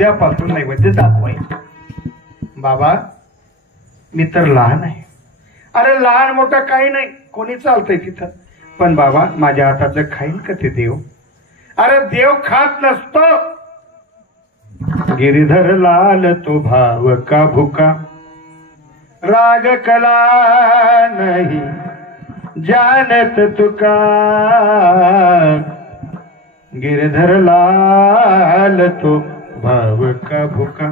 उद्यापासून नैवेद्य दाखवायचं. बाबा मी तर लहान आहे. अरे लहान मोठं काही नाही, कोणी चालतंय तिथं. पण बाबा माझ्या हाताचं खाईल का ते देव? अरे देव खात नसतो. गिरिधर लाल तो भाव का भुका, राग कला नहीं जानत तुका. गिरधर लाल तो भाव का भुका.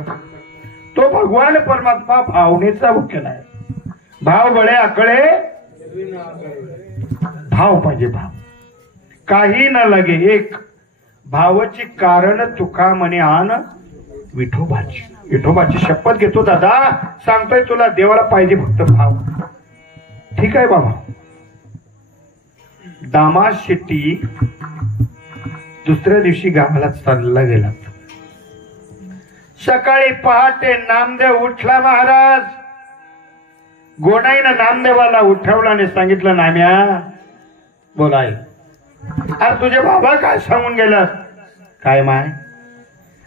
तो भगवान परमात्मा भावनेचा भुकेल आहे. भाव बळे आकळे, भाव पाहिजे. भाव काही न लगे एक. भावाची कारण तुका म्हणे आण विठोबाची. विठोबाची शपथ घेतो दादा, सांगतोय तुला देवाला पाहिजे फक्त भाव. ठीक आहे बाबा. दामा शेट्टी दुसऱ्या दिवशी गावाला चालला गेला. सकाळी पहाटे नामदेव उठला. महाराज गोणाईनं नामदेवाला उठवला आणि सांगितलं, नाम्या बोलाय, अरे तुझे बाबा काय सांगून गेलास? काय माय?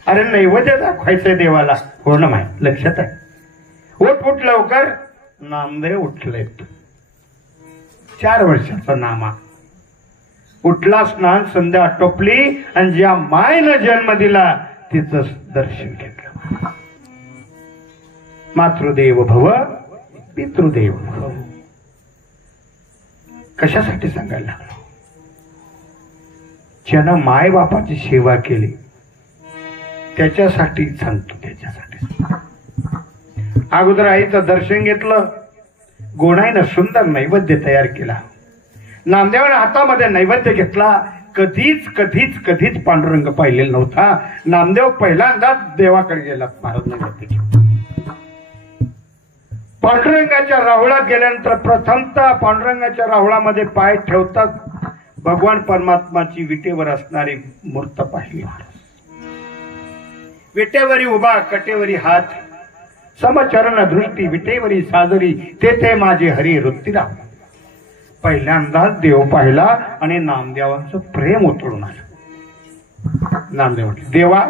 अरे नैवेद्य दाखवायचंय देवाला. हो ना माय, लक्षात आहे. उठ उठ लवकर. नामदेव उठले. 4 वर्षाचा नामा. उठला, स्नान संध्या आटोपली आणि ज्या मायनं जन्म दिला तिचं दर्शन घेतलं. मातृदेव भव पितृदेव भव. कशासाठी सांगायला लागलो? ज्यानं माय बापाची सेवा केली त्याच्यासाठी सांगतो. त्याच्यासाठी अगोदर आईचं दर्शन घेतलं. गोणाईनं सुंदर नैवेद्य तयार केला. नामदेवाने हातामध्ये नैवेद्य घेतला. कधीच कधीच कधीच पांडुरंग पाहिलेला नव्हता. नामदेव पहिल्यांदाच देवाकडे गेला. पांडुरंगाच्या राहुळात गेल्यानंतर प्रथमतः पांडुरंगाच्या राहुळामध्ये पाय ठेवतात. भगवान परमात्माची विटेवर असणारी मूर्त पाहिली. विटेवरी उभा, कटेवरी हात, समचरण दृष्टी, विटेवरी सादरी, तेथे माझे हरी वृत्तीला. पहिल्यांदाच देव पाहिला आणि नामदेवांचं प्रेम उतरून आलं. नामदेव म्हटले, देवा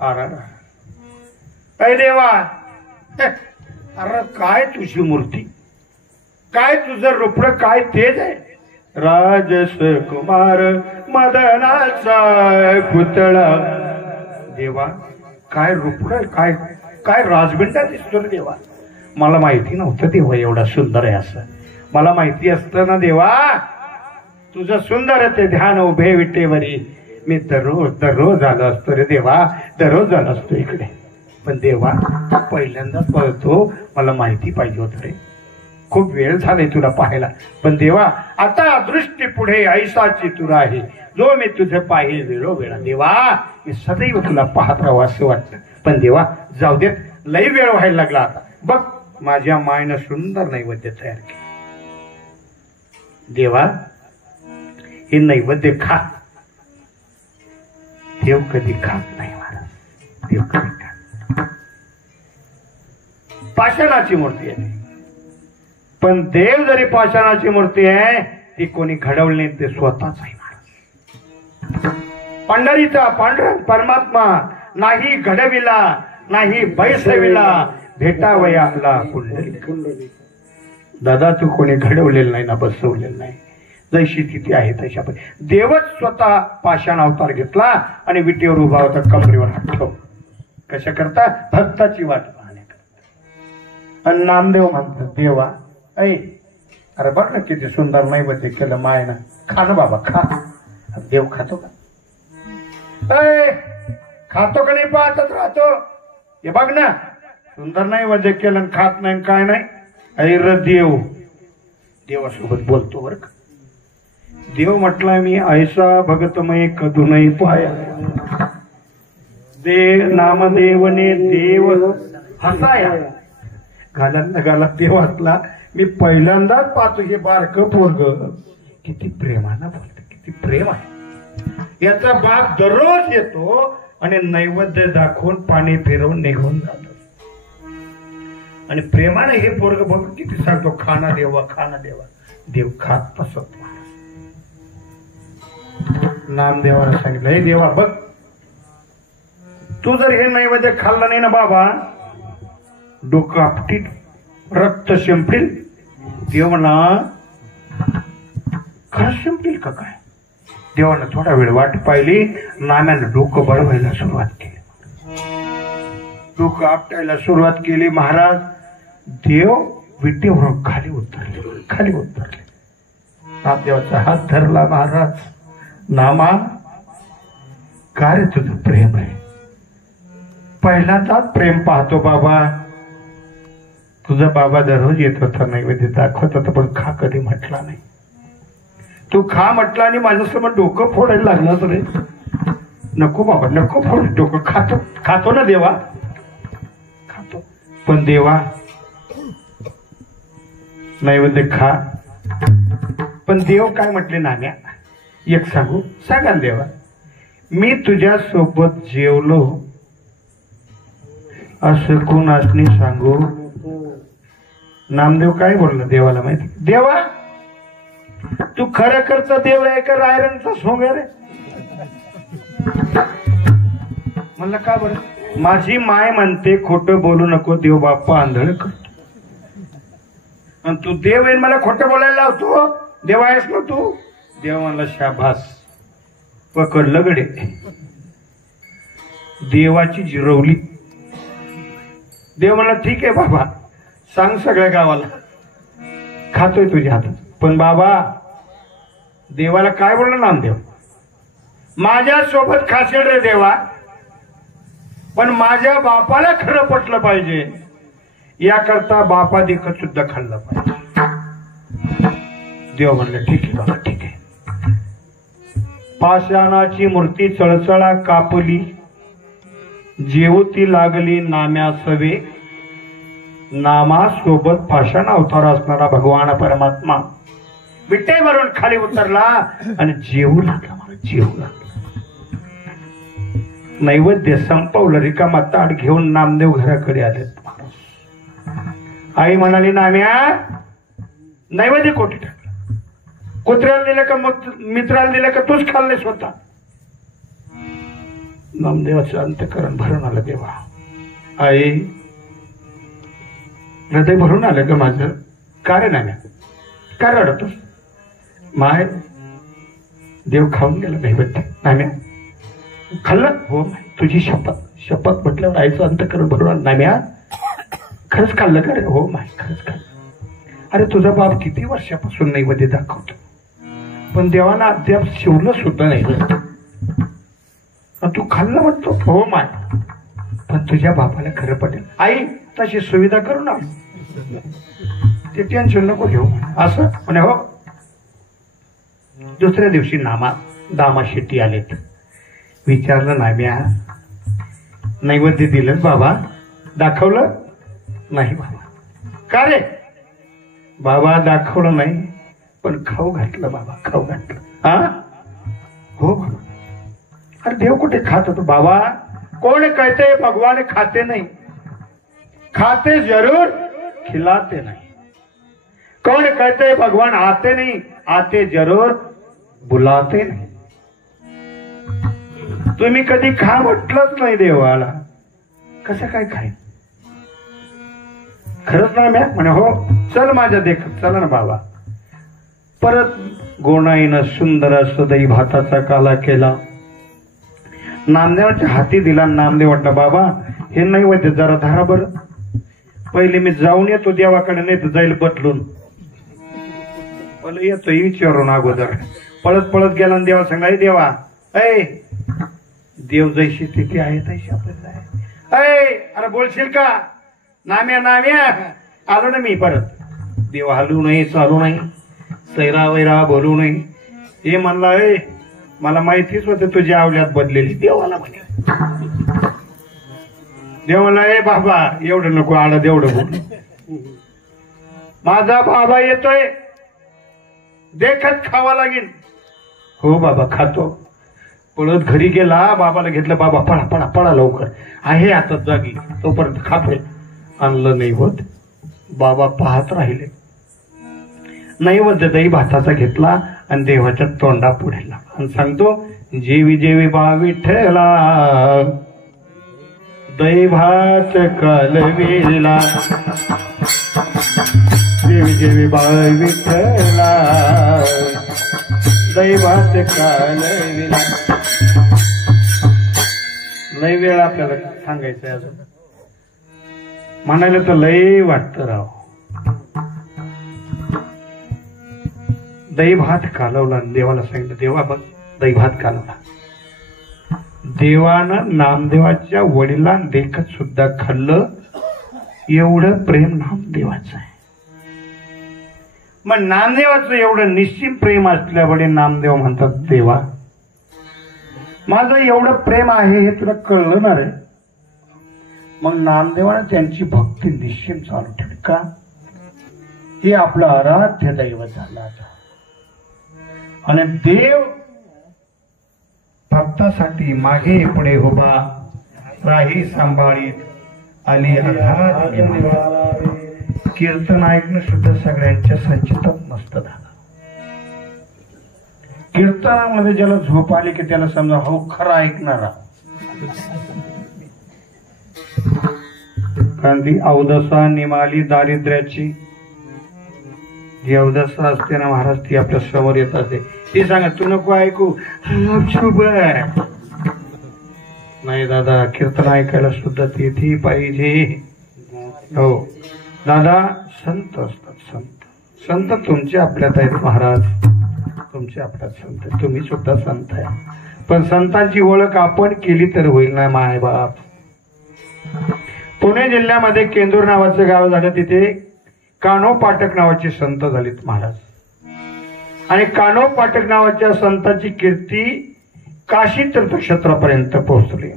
अरे देवा, अरे काय तुझी मूर्ती, काय तुझं रूप, काय तेज आहे. राजस कुमार मदनाचा पुतळा. देवा काय रूप, काय काय राजबिंडा दिसतो रे देवा. मला माहिती नव्हतं देवा एवढा सुंदर आहे असं. मला माहिती असतं ना देवा तुझं सुंदर ते ध्यान उभे विटेवरी, मी दररोज आलो असतो रे देवा, दररोज आलो असतो इकडे. पण देवा पहिल्यांदाच बघतो, मला माहिती पाहिजे होत रे. खूप वेळ झालाय तुला पाहायला. पण देवा आता दृष्टी पुढे ऐसाची तुला आहे, जो मी तुझे पाहिजे वेळो वेळा. देवा मी सदैव तुला पाहत राहावं असं वाटतं. पण देवा जाऊ देत, लई वेळ व्हायला लागला आता. बघ माझ्या मायनं सुंदर नैवेद्य तयार केलं. देवा हे नैवेद्य खा. देव कधी खात नाही महाराज, देव कधी खात. पाषाणाची मूर्ती आहे, पण देव जरी पाषाणाची मूर्ती आहे ती कोणी घडवली नाही, ते स्वतःच आहे महाराज. पंढरीचा पांडुरंग परमात्मा नाही घडविला, नाही बैसविला, भेटावयाला कुंडली. दादा तू कोणी घडवलेलं नाही ना, बसवलेलं नाही. जशी तिथे आहे तशा पण देवच स्वतः पाषाण अवतार घेतला आणि विटेवर उभा होता, कमरेवर हात ठेवून. कशा करता? भक्ताची वाट पाहण्याकरता. आणि नामदेव म्हणतात, देवा ऐ अरे बघ ना किती सुंदर नैवेद्य केलं मायनं, खा ना बाबा खा. देव खातो का? ऐ खातो का नाही पाहतच राहतो. हे बघ ना सुंदर नैवेद्य केलं, खात नाही काय नाही. ऐर देव देवासोबत बोलतो बर का. देव म्हटलाय मी ऐसा भगतमय कधू नाही पाया. नामदेवने देव हसाया. घालत घालत देव हसला. मी पहिल्यांदाच पाहतो हे बारक पोरग किती प्रेमानं बोलत, किती प्रेम आहे. याचा बाप दररोज येतो आणि नैवेद्य दाखवून पाणी फिरवून निघून जातो. आणि प्रेमाने हे पोरग बघून किती सांगतो, खाना देवा खाना देवा. देव खात बसत. नामदेवाला सांगितलं, हे देवा बघ तू जर हे नैवेद्य खाल्ला नाही ना बाबा, डोकं आपटील, रक्त शिंपील. देव म्हणा खरंच शिंपील का काय? देवानं थोडा वेळ वाट पाहिली. नाम्यानं डोकं बळवायला सुरुवात केली, डोकं आपटायला सुरुवात केली. महाराज देव विटेवरून खाली उतरले. नामदेवाचा हात धरला. महाराज, नामा काय रे तुझं प्रेम आहे? पहिल्यांदाच प्रेम पाहतो बाबा. तुझा बाबा दररोज येत होता, नैवेद्य दाखवत होता, पण खा कधी म्हटला नाही. तू खा म्हटला आणि माझ्यासमोर डोकं फोडायला लागलास रे. नको बाबा, नको फोड डोकं. खातो ना देवा, खातो. पण देवा नैवेद्य खा. पण देव काय म्हटले? नाम्या एक सांगू? सांगा देवा. मी तुझ्या सोबत जेवलो असं कोणासनी सांगू? नामदेव काय बोलला देवाला माहिती? देवा तू खरखरचा देव आहे का रायरनचा सोंग रे? म्हणलं का बरं? माझी माय म्हणते खोटं बोलू नको, देव बाप्पा आंधळ करतो. आणि तू देव आहे मला खोटं बोलायला लावतो? देव आहेस ना तू? देव म्हणला शाबास, पकडलं गडे. देवाची जिरवली. देव म्हणला ठीक आहे बाबा, सांग सगळ्या गावाला, खातोय तुझ्या हातात. पण बाबा देवाला काय बोलणार नामदेव? माझ्या सोबत खाशील रे देवा, पण माझ्या बापाला खरं पटलं पाहिजे, याकरता बापा देखत सुद्धा खाल्लं पाहिजे. देव म्हणलं ठीक आहे बाबा, ठीक आहे. पाषाणाची मूर्ती चळचळा कापली, जेवती लागली नाम्या सवे. नामासोबत पाषाण अवतार असणारा भगवान परमात्मा विटे भरून खाली उतरला आणि जेवू लागला. जेवू लागला. नैवेद्य संपवलं, रिकामा ताट घेऊन नामदेव घराकडे आले. आई म्हणाली, नाम्या नैवेद्य कोटी टाकला? कुत्र्याला दिलं का मित्राला दिलं का तूच खाल्ले स्वतः? नामदेवाचं अंतःकरण भरून आलं. देवा आई हृदय भरून आलं का माझं? का रे नाम्या, का रडतोस? माय देव खाऊन गेला नैवेद्य. नाम्या खाल्लं? हो माय, तुझी शपथ म्हटल्यावर आईचं अंतःकरण भरून आलं. नाम्या खरंच खाल्लं का रे? हो माय, खरंच खाल्लं. अरे तुझा बाप किती वर्षापासून नैवेद्य दाखवतो, पण देवाला अद्याप शिवलं सुद्धा नाही. तू खाल्लं म्हणतो? हो माय, पण तुझ्या बापाला खरं पटेल. आई तशी सुविधा करू ना, ते टेन्शन नको घेऊ असं म्हणे. हो. दुसऱ्या दिवशी दामा शेट्टी आलेत. विचारलं, नाम्या नैवेद्य दिलं बाबा? दाखवलं? नाही बाबा. का रे? बाबा दाखवलं नाही, पण खाऊ घातलं बाबा, खाऊ घातलं. हा हो बाबा. अरे देव कुठे खात होतो बाबा? कोण कहते भगवान खाते नहीं, खाते जरूर खिलाते नहीं. कौन कहते भगवान आते नहीं, आते जरूर बुलाते नहीं. तुम्ही कधी खा म्हटलंच नाही देवाला, कसं काय खाय? खरंच ना म्या म्हणे. हो चल माझ्या देखत, चला ना बाबा. परत गोणाईनं सुंदर असं दही भाताचा काला केला, नामदेवाच्या हाती दिला. नामदेव म्हटलं, बाबा हे नैवेद्य जरा धरा बरं, पहिले मी जाऊन येतो देवाकडे, नाही तर जाईल बदलून. पहिले येतो विचारून अगोदर. पळत पळत गेला आणि देवा सांगा, देवा ऐ देव जैशी तिथे आहे तैशी आपल्याला आहे. अरे बोलशील का? नाम्या आलो ना मी. परत देव हलू नाही, चालू नाही, सैरा वैरा बोलू नाही. हे म्हणला, मला माहितीच होतं तुझ्या आवल्यात बदलेली. देवाला म्हणे, देवाला बाबा एवढं नको आलं, एवढं बोल. माझा बाबा येतोय, देखत खावा लागेल. हो बाबा खातो. पळत घरी गेला, बाबाला घेतलं. बाबा पळा पळा पळा लवकर, आहे आता जागी, तोपर्यंत खातोय. आणलं नाही होत. बाबा पाहत राहिले. नैवेद्य दही भाताचा घेतला आणि देवाच्या तोंडा पुढे लागला आणि सांगतो, जेवी जेवी बा विठ्ठला दैभात कालविला देवी देवी बाळ विठ्ठला दैभात कालविला. लय वेळ आपल्याला सांगायचंय अजून म्हणायला तर लय वाटतं राव. दैभात कालवला देवाला सांगितलं देवा बघ दैभात कालवला. देवानं नामदेवाच्या वडिलां देखत सुद्धा खाल्लं एवढं प्रेम नामदेवाचं आहे. मग नामदेवाचं एवढं निश्चित प्रेम असल्यामुळे नामदेव म्हणतात देवा माझं एवढं प्रेम आहे हे तुला कळलं ना रे. मग नामदेवानं त्यांची भक्ती निश्चित चालू ठेवली का हे आपलं आराध्य दैवत झालं आता. आणि देव भक्तासाठी मागे पुढे उभा राही सांभाळीत आली आघात. कीर्तन ऐकणं सुद्धा सगळ्यांच्या संचितात नसतं झालं. कीर्तनामध्ये ज्याला झोप आली की त्याला समजा हो खरा ऐकणारा. कारण ती अवदसा निमाली दारिद्र्याची जी अवदसा असते ना महाराज ती आपल्या समोर येत असते. ती सांगा तू नको ऐकू शुभ नाही दादा कीर्तन ऐकायला सुद्धा तिथे पाहिजे. हो दादा संत असतात संत. संत तुमचे आपल्यात आहेत महाराज तुमचे आपल्यात संत तुम्ही सुद्धा संत आहे. पण संतांची ओळख आपण केली तर होईल ना माय बाप. पुणे जिल्ह्यामध्ये केंदूर नावाचं गाव झालं. तिथे कान्हो पाठक नावाचे संत झालेत महाराज. आणि कान्हो पाठक नावाच्या संतांची कीर्ती काशी तीर्थक्षेत्रापर्यंत पोहोचली.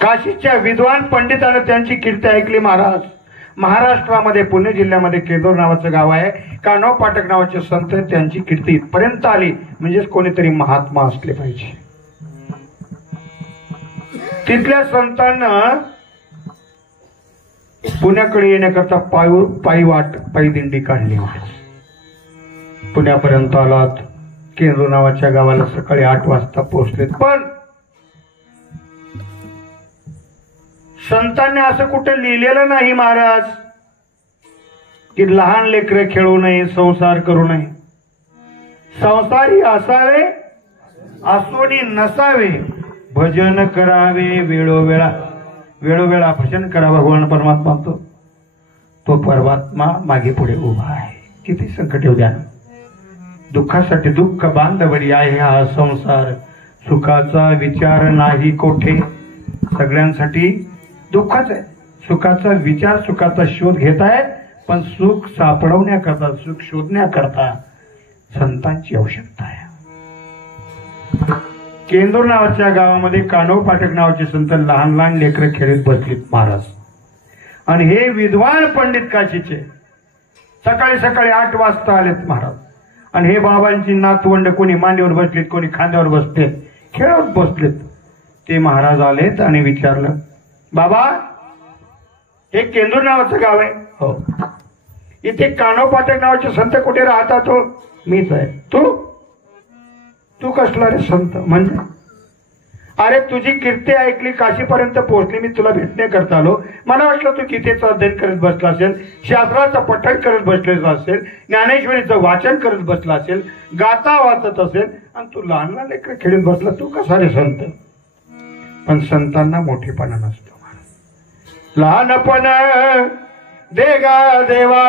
काशीच्या विद्वान पंडितांना त्यांची कीर्ती ऐकली महाराज. महाराष्ट्रामध्ये पुणे जिल्ह्यामध्ये केंदूर नावाचं गाव आहे. कान्हो पाठक नावाचे संत त्यांची कीर्ती इथपर्यंत आली म्हणजेच कोणीतरी महात्मा असले पाहिजे. तिथल्या संतांना पुण्याकडे येण्याकरता पायी दिंडी काढली. पुण्यापर्यंत आलात. केंद्र नावाच्या गावाला सकाळी 8 वाजता पोहोचलेत. पण संतांनी असं कुठे लिहिलेलं नाही महाराज की लहान लेकरे खेळू नये संसार करू नये. संसारी असावे असोनी नसावे भजन करावे वेळोवेळा भजन करा. भगवान परमात्मा तो परमात्मा मागे पुढे उभा आहे. किती संकट येऊ द्या दुःखासाठी दुःख बांधवडी आहे हा संसार. सुखाचा विचार नाही कोठे. सगळ्यांसाठी दुःखच आहे. सुखाचा विचार सुखाचा शोध घेत आहे पण सुख सापडवण्याकरता सुख शोधण्याकरता संतांची आवश्यकता आहे. केंदूर नावाच्या गावामध्ये कान्हो पाठक नावाचे संत लहान लहान लेकरं खेळत बसलीत महाराज. आणि हे विद्वान पंडित काशीचे सकाळी सकाळी 8 वाजता आलेत महाराज. आणि हे बाबांची नातवंड कोणी मांडीवर बसलीत कोणी खांद्यावर बसलेत खेळत बसलेत. ते महाराज आलेत आणि विचारलं बाबा हे केंदूर नावाचं गाव आहे. हो. इथे कान्हो पाठक नावाचे संत कुठे राहतात. हो मीच आहे. तू कसला रे संत म्हणजे. अरे तुझी कीर्ती ऐकली काशीपर्यंत पोहोचली मी तुला भेटण्याकरता आलो. मला वाटलं तू गीतेचं अध्ययन करत बसला असेल शास्त्राचं पठण करत बसलेलं असेल ज्ञानेश्वरीचं वाचन करत बसला असेल गाता वाचत असेल आणि तू लहान लहान लेकरं खेळत बसला तू कसा रे संत. पण संतांना मोठेपणा नसतो. लहानपण देगा देवा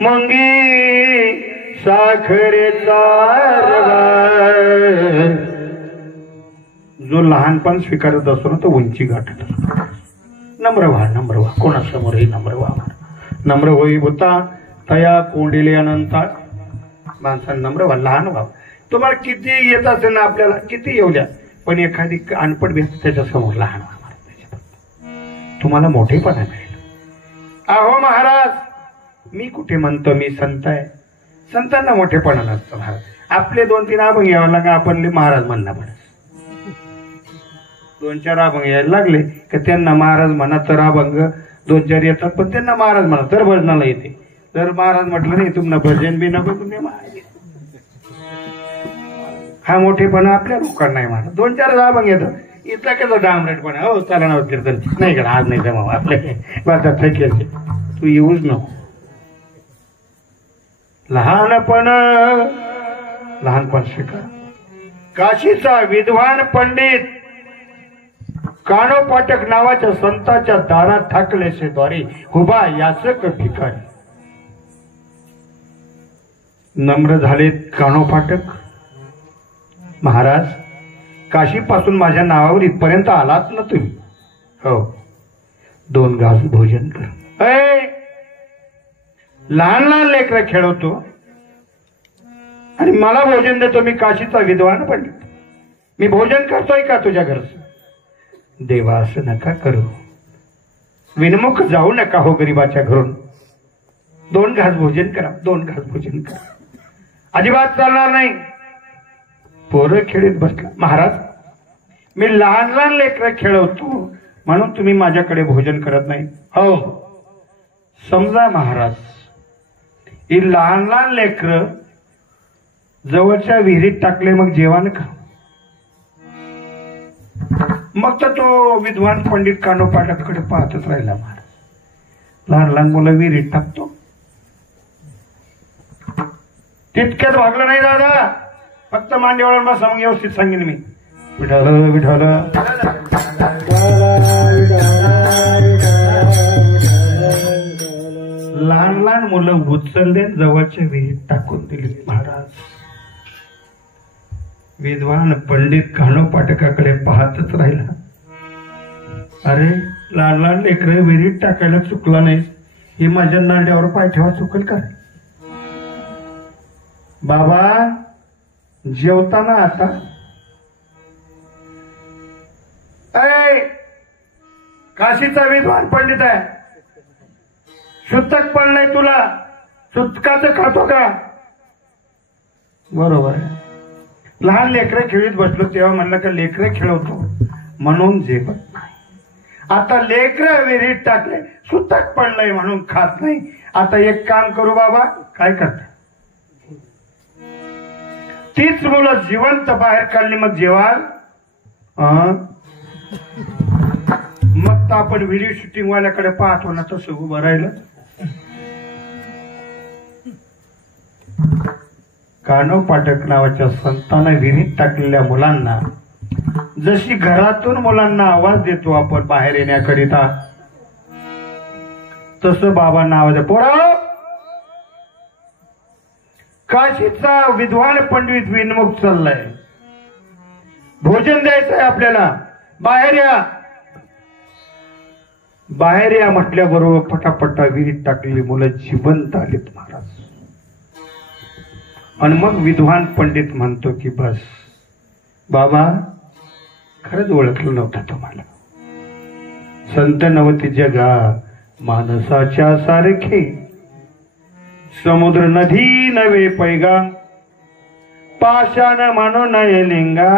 मंगी साखरेचा जो लहानपण स्वीकारत असतो ना तो उंची गाठत असतो. नम्र व्हा कोणासमोरही नम्र व्हा. नम्र होई होता तया कोंडिले अनंता. माणसानं नम्र व्हा लहान व्हा. तुम्हाला किती येत असेल ना आपल्याला किती येऊ द्या पण एखादी अनपड भेट त्याच्या समोर लहान व्हा. तुम्हाला मोठेपणा मिळेल. अहो महाराज मी कुठे म्हणतो मी संत आहे. संतांना मोठेपणा नसतं महाराज. आपले 2-3 अभंग यावं लागा आपण महाराज म्हणणं पडत. 2-4 अभंग यायला लागले की त्यांना महाराज म्हणा तर अभंग 2-4 येतात पण त्यांना महाराज म्हणा तर भजनाला येते. तर महाराज म्हटलं नाही तुम्हाला भजन बी नको तुम्ही महाराज. हा मोठेपणा आपल्या लोकांना नाही महाराज. 2-4 अभंग येतात इथला कसं डांबरेट पण हो चला ना कीर्तन नाही का आज नाही जमा आपले माझा थकेल तू येऊच नको. लहानपण स्वीकार. काशीचा विद्वान पंडित कानोपाटक नावाच्या संताच्या दारात ठाकलेसे द्वारे उभा याचक भिकारी. नम्र झालेत कानोपाटक. महाराज काशीपासून माझ्या नावावर इथपर्यंत आलात ना तुम्ही. हो 2 घास भोजन कर. लहान लहान लेकरं खेळवतो आणि मला भोजन देतो. मी काशीचा विद्वान पंडित. मी भोजन करतोय का तुझ्या घरचं? देवा असं नका करू. विनमुख जाऊ नका हो गरीबाच्या घरून. 2 घास भोजन करा. 2 घास भोजन करा. अजिबात चालणार नाही. पोरं खेळीत बसला. महाराज मी लहान लहान लेकरं खेळवतो म्हणून तुम्ही माझ्याकडे भोजन करत नाही. हो समजा महाराज ही लहान लहान लेकरं जवळच्या विहिरीत टाकले मग जेवण का? मग तर तो विद्वान पंडित कानोपाटकडे पाहतच राहिला. महाराज लहान लहान मुलं विहिरीत टाकतो. तितक्यात भागलं नाही दादा. फक्त मांडीवर बसा मग व्यवस्थित सांगेन मी. विठाल विठाल लहान लहान मुलं उचलले जवळच्या विहिरीत टाकून दिले. महाराज विद्वान पंडित कानोपाटकाकडे पाहतच राहिला. अरे लहान लहान लेकरं विहिरीत टाकायला चुकला नाही. ही माझ्या नांड्यावर पाय ठेवा चुकल का? बाबा जेवताना आता काशीचा विद्वान पंडित आहे. सुतक पण नाही तुला. सुतकाचं खातो का? बरोबर आहे. लहान लेकरं खेळीत बसलो तेव्हा म्हणलं का लेकरं खेळवतो म्हणून जेवत नाही. आता लेकरं विहिरीत टाकले सुतक पडलंय म्हणून खात नाही. आता एक काम करू बाबा. काय करता? तीच मुलं जिवंत बाहेर काढली मग जेवाल. मग तर आपण व्हिडिओ शूटिंग वाल्याकडे पाहतो ना तसं उभं राहिलं. कानोपाटक नावाच्या संतानं विहिरीत टाकलेल्या मुलांना जशी घरातून मुलांना आवाज देतो आपण बाहेर येण्याकरिता तसं बाबांना आवाज. पोरा काशीचा विद्वान पंडित विनमुख चाललाय. भोजन द्यायचंय आपल्याला. बाहेर या. बाहेर या म्हटल्याबरोबर पटापटा विहिरीत टाकलेली मुलं जिवंत आलीत महाराज. आणि मग विद्वान पंडित म्हणतो की बस बाबा खरंच ओळखलं नव्हतं तुम्हाला. संत नवती जगा मानसाच्या सारखे समुद्र नदी नवे पैगा पाषाण म्हणून लिंगा.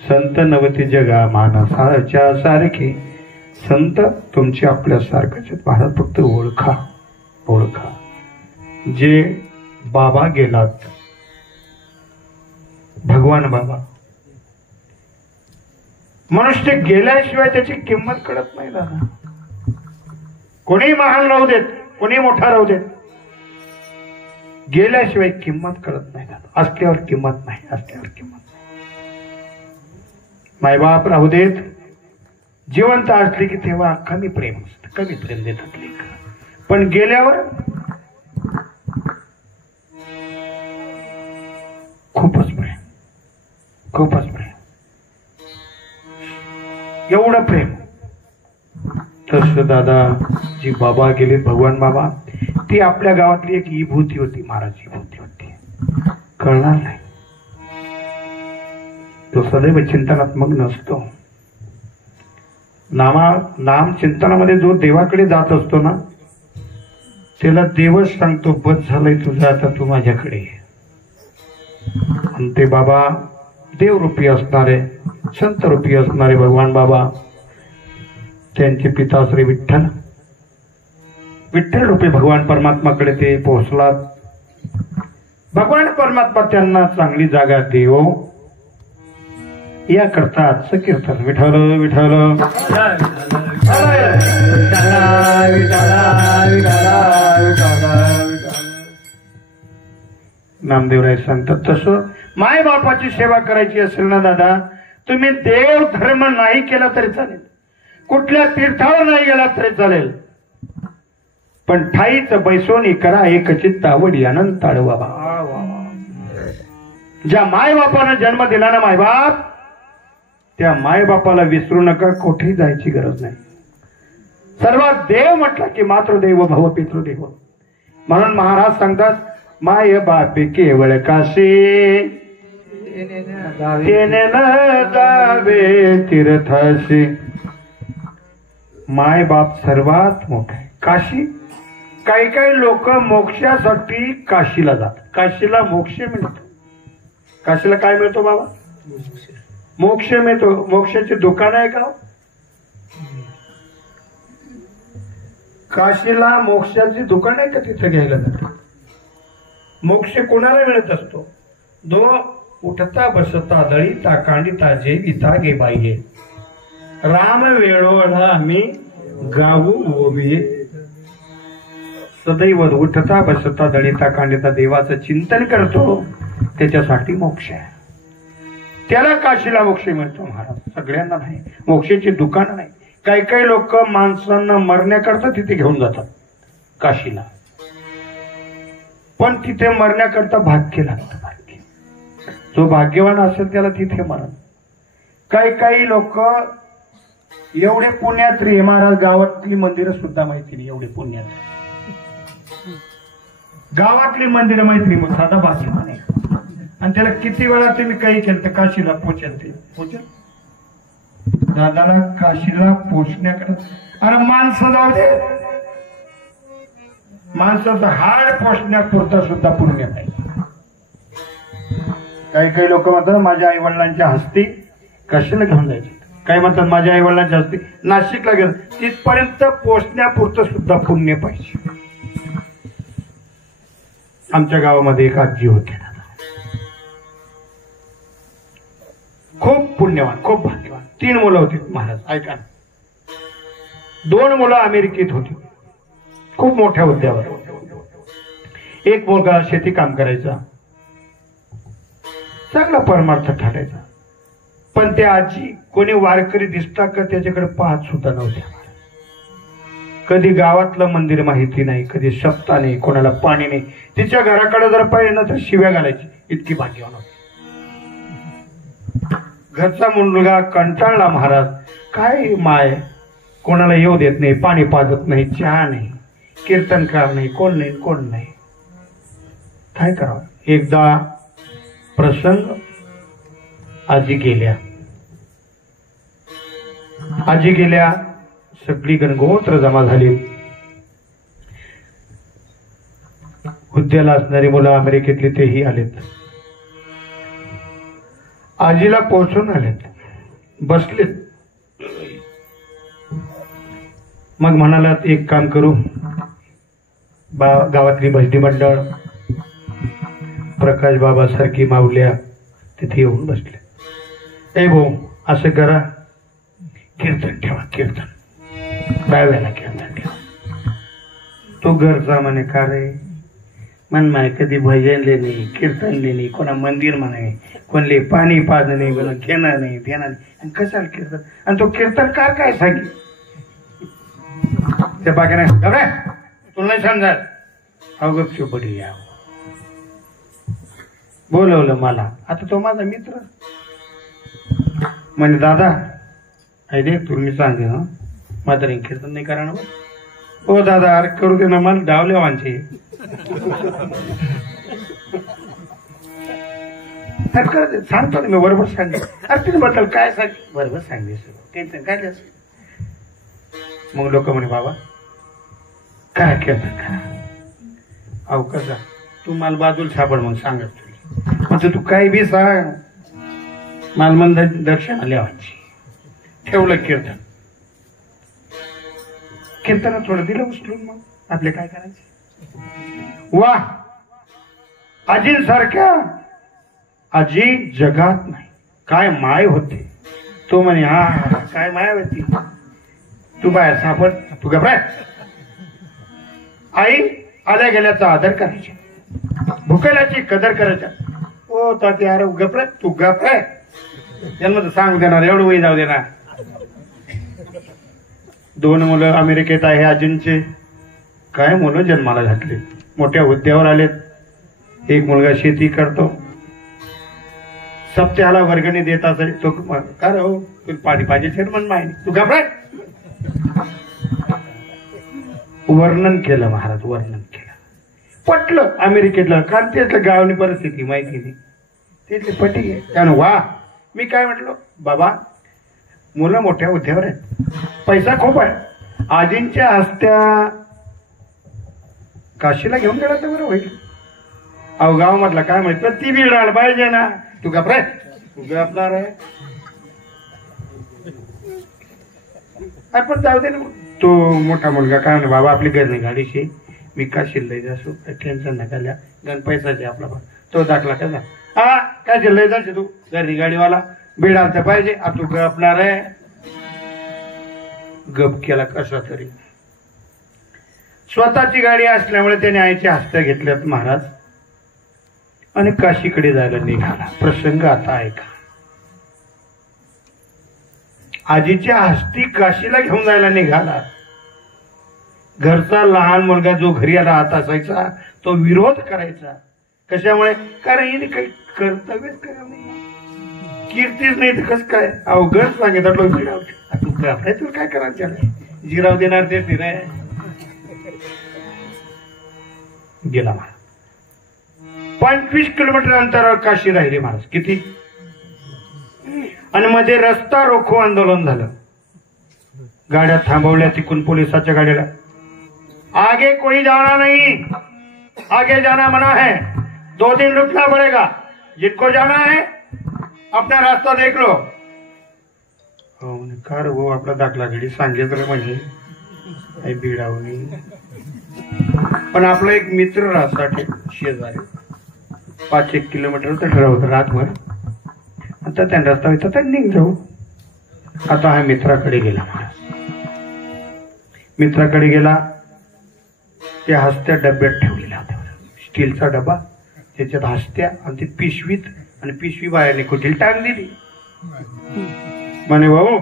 संत नवती जगा मानसाच्या सारखे. संत तुमचे आपल्या सारखेच महाराज. फक्त ओळखा ओळखा. जे बाबा गेलात भगवान बाबा मनुष्य गेल्याशिवाय त्याची किंमत कळत नाही दादा. कोणी महान राहू देत कोणी मोठा राहू देत गेल्याशिवाय किंमत कळत नाही दादा. असल्यावर किंमत नाही. असल्यावर किंमत नाही. मायबाप राहू देत जिवंत असले की तेव्हा कमी प्रेम असतं. कमी प्रेम देतात लेकर. पण गेल्यावर खूपच प्रेम. खूपच प्रेम. एवढं प्रेम. तसं दादा जी बाबा गेले भगवान बाबा ती आपल्या गावातली एक विभूती होती महाराज. विभूती होती. कळणार नाही. तो सदैव चिंतनात्मक नसतो. नाम चिंतनामध्ये जो देवाकडे जात असतो ना त्याला देवच सांगतो बस झालंय तुझं आता तू माझ्याकडे. आणि ते बाबा देवरूपी असणारे संत रूपी असणारे भगवान बाबा त्यांचे पिता श्री विठ्ठल विठ्ठल रूपी भगवान परमात्माकडे ते पोहोचलात. भगवान परमात्मा त्यांना चांगली जागा देवो. या करता आजचं कीर्तन विठ्ठल विठ्ठल नामदेवराय सांगतात तसं माय बापाची सेवा करायची असेल ना दादा, तुम्ही देव धर्म नाही केला तरी चालेल, कुठल्या तीर्थावर नाही गेला तरी चालेल, पण ठाईच बैसोनी करा एक चित्त आवडी अनंत बाबा. ज्या मायबापानं जन्म दिला ना मायबाप, त्या मायबापाला विसरू नका, कुठेही जायची गरज नाही. सर्वात देव म्हटलं की मातृदेव भव पितृदेव. म्हणून महाराज सांगतात माय बापे केवळ काशी तेने न जावे तीर्थाशी. माय बाप सर्वात मोठा आहे. काशी, काही काही लोक मोक्षासाठी काशीला जातात. काशीला मोक्ष मिळतो. काशीला काय मिळतो बाबा? मोक्ष मिळतो. मोक्षाचे दुकान आहे का? काशीला मोक्षाची दुकान आहे का तिथे घ्यायला जातात? मोक्ष कोणाला मिळत असतो? दो उठता बसता दळीता कांडिता जेविता गे बाई राम वेळोळा आम्ही गाऊ ओबी. सदैव उठता बसता दळीता कांडिता देवाचं चिंतन करतो, त्याच्यासाठी मोक्ष आहे. त्याला काशीला मोक्ष मिळतो महाराज. सगळ्यांना नाही. मोक्षाची दुकान नाही. काही काही लोक माणसांना मरण्याकरता तिथे घेऊन जातात काशीला, पण तिथे मरण्याकरता भाग्य लागतं. भाग्य, जो भाग्यवान असेल त्याला तिथे मरण. काही काही लोक एवढे पुण्यात्री, महाराज गावातली मंदिरं सुद्धा माहिती नाही, एवढे पुण्यात्री गावातली मंदिरं माहिती नाही. मग साधा भाग्यवान आहे आणि त्याला किती वेळा तुम्ही काही केलं तर काशीला पोचेल. ते पोचेल दादाला काशीला पोचण्याकडे. अरे माणसं जाऊ दे, माणसाचं हाड पोचण्यापुरता सुद्धा पुण्य पाहिजे. काही काही लोक म्हणतात माझ्या आई वडिलांच्या हस्ती काशीला घेऊन जायचे. काही म्हणतात माझ्या आई वडिलांच्या हस्ती नाशिकला गेलं. तिथपर्यंत पोचण्यापुरतं सुद्धा पुण्य पाहिजे. आमच्या गावामध्ये एक आजी होती, खूप पुण्यवान, खूप भाग्यवान. 3 मुलं होती महाराज. ऐका, 2 मुलं अमेरिकेत होती, खूप मोठ्या हुद्द्यावर. एक मुलगा शेती काम करायचा, चांगला परमार्थ ठरायचा, पण त्या आजी कोणी वारकरी दिसता का त्याच्याकडे पाहत सुद्धा नव्हत्या. कधी गावातलं मंदिर माहिती नाही, कधी सप्ताह नाही, कोणाला पाणी नाही. तिच्या घराकडे जर पाहिजे ना तर शिव्या घालायची, इतकी भाग्यवान होती. घरचा मुलगा कंटाळला महाराज. काय माय, कोणाला येऊ देत नाही, पाणी पाजत नाही, चहा नाही, कीर्तनकार नाही, कोण नाही, कोण नाही. काय करावं? एकदा प्रसंग, आजी गेल्या, सगळी गणगोत्र जमा झाली. हुद्द्याला असणारी मुलं अमेरिकेतली तेही आलेत. आजीला पोहोचून आलेत, बसलेत. मग म्हणालात एक काम करू, गावातली भजनी मंडळ, प्रकाश बाबा सारखी माऊल्या तिथे येऊन बसले. ए भाऊ, असं करा, कीर्तन ठेवा, कीर्तन डाव्याला कीर्तन ठेवा. तो घरचा म्हणे का रे? मन माय कधी भजन नाही, कीर्तन नाही, कोणा मंदिर म्हणे, कोणले पाणी पाजणं नाही, कोणा घेणं नाही, देणं नाही, आणि कशाला कीर्तन? आणि तो कीर्तनकार काय सांगे त्या बाकीने, तुला नाही समजत, अवगप बडी या. बोलवलं मला. आता तो माझा मित्र म्हणे दादा ऐक तुम्ही सांगे ना म्हातारी कीर्तन नाही करा ना. हो दादा, अरे करू दे ना, मला डावले वांचे. सांगतो ना मी, बरोबर सांगे. अरे तिने म्हटलं काय सांग, बरोबर सांगे, टेन्शन काय द्यायचं. मग लोक म्हणे बाबा काय कीर्तन करा. अहो कसा तू मला बाजूला सापड, मग सांगत तुला म्हणजे तू काही बी सांग, मला मन दर्शन आल्यावांची. ठेवलं कीर्तन. कीर्तनात थोडं दिलं उचलून, मग आपले काय करायचे. वा, आजींसारख्या आजी जगात नाही. काय माय होते. तो म्हणे हा काय माया होती. तू बाहेर सापड, तू घबराय. आई आल्या गेल्याचा आदर करायचा, भुकेल्याची कदर करायचा. ओ ताती अरे गपराय, तू गपराय. जन्म तर सांगू देणार, एवढं वय जाऊ देणार. 2 मुलं अमेरिकेत आहे आजींचे. काय मुलं जन्माला घातले, मोठ्या हुद्द्यावर आलेत. एक मुलगा शेती करतो, सप्त्याला वर्गणी देत असेल. तो का रे हो, तू पाणी पाहिजे चेअरमन माहिती, तू घबराय. वर्णन केलं महाराज, वर्णन केलं. पटलं अमेरिकेतलं, कारण त्यातलं गावनी परिस्थिती माहिती नाही, त्यातली पटी आहे. त्यानं वा. मी काय म्हटलं, बाबा मुलं मोठ्या हुद्द्यावर आहेत, पैसा खूप आहे. आजींच्या हस्त्या काशीला घेऊन गेला तर बरं होईल. अहो गाव मधला काय माहित, पण ती बिघडायला पाहिजे ना. तू घबराय, तू गपणार आहे. पण जाऊ दे ना. तो मोठा मुलगा काय म्हणे, बाबा आपली घरनी गाडीशी मी काशीला लय जासू, टेन्शन नका लिहा, गण पैसाचे आपला. तो दाखला कसा, हा काय लय जायचे तू, घरनी गाडीवाला बिडाल तर पाहिजे. तू गपणार आहे. गप केला कसा तरी. स्वतःची गाडी असल्यामुळे त्याने आईच्या हस्त्या घेतल्यात महाराज आणि काशीकडे जायला निघाला. प्रसंग आता ऐका. आजीच्या हस्ती काशीला घेऊन जायला निघाला. घरचा लहान मुलगा जो घरी राहत असायचा तो विरोध करायचा. कशामुळे, कारण हिने काही कर्तव्यच करा नाही, कीर्तीच नाही तर कस काय. अवघड सांगितलं जिराव, तू काय तुला काय करायचं, जिराव देणार ते रे. गेला महाराज. 25 किलोमीटर अंतरावर काशी राहिली महाराज. किती. आणि मध्ये रस्ता रोको आंदोलन झालं. गाड्या थांबवल्या तिकून पोलिसाच्या गाड्याला. आगे कोई जाना नहीं, आगे जाना मना है, 2 दिन रुकना पड़ेगा, जिनको जाना है अपना रास्ता देख लो. हो म्हणे, कार हो आपला दाखला घडी सांगितलं म्हणजे बिडावणी. पण आपला एक मित्र राहसाठी शेजारी 5-1 किलोमीटर तर ठरवलं रातभर. आता त्यांना रस्ता होता तर निघ जाऊ. आता हा मित्राकडे गेला महाराज. मित्राकडे गेला, त्या हस्त्या डब्यात ठेवलेल्या होत्या, स्टीलचा डबा, त्याच्यात हस्त्या आणि ती पिशवीत, आणि पिशवी बाहेर कुठे टाक दिली. म्हणे भाऊ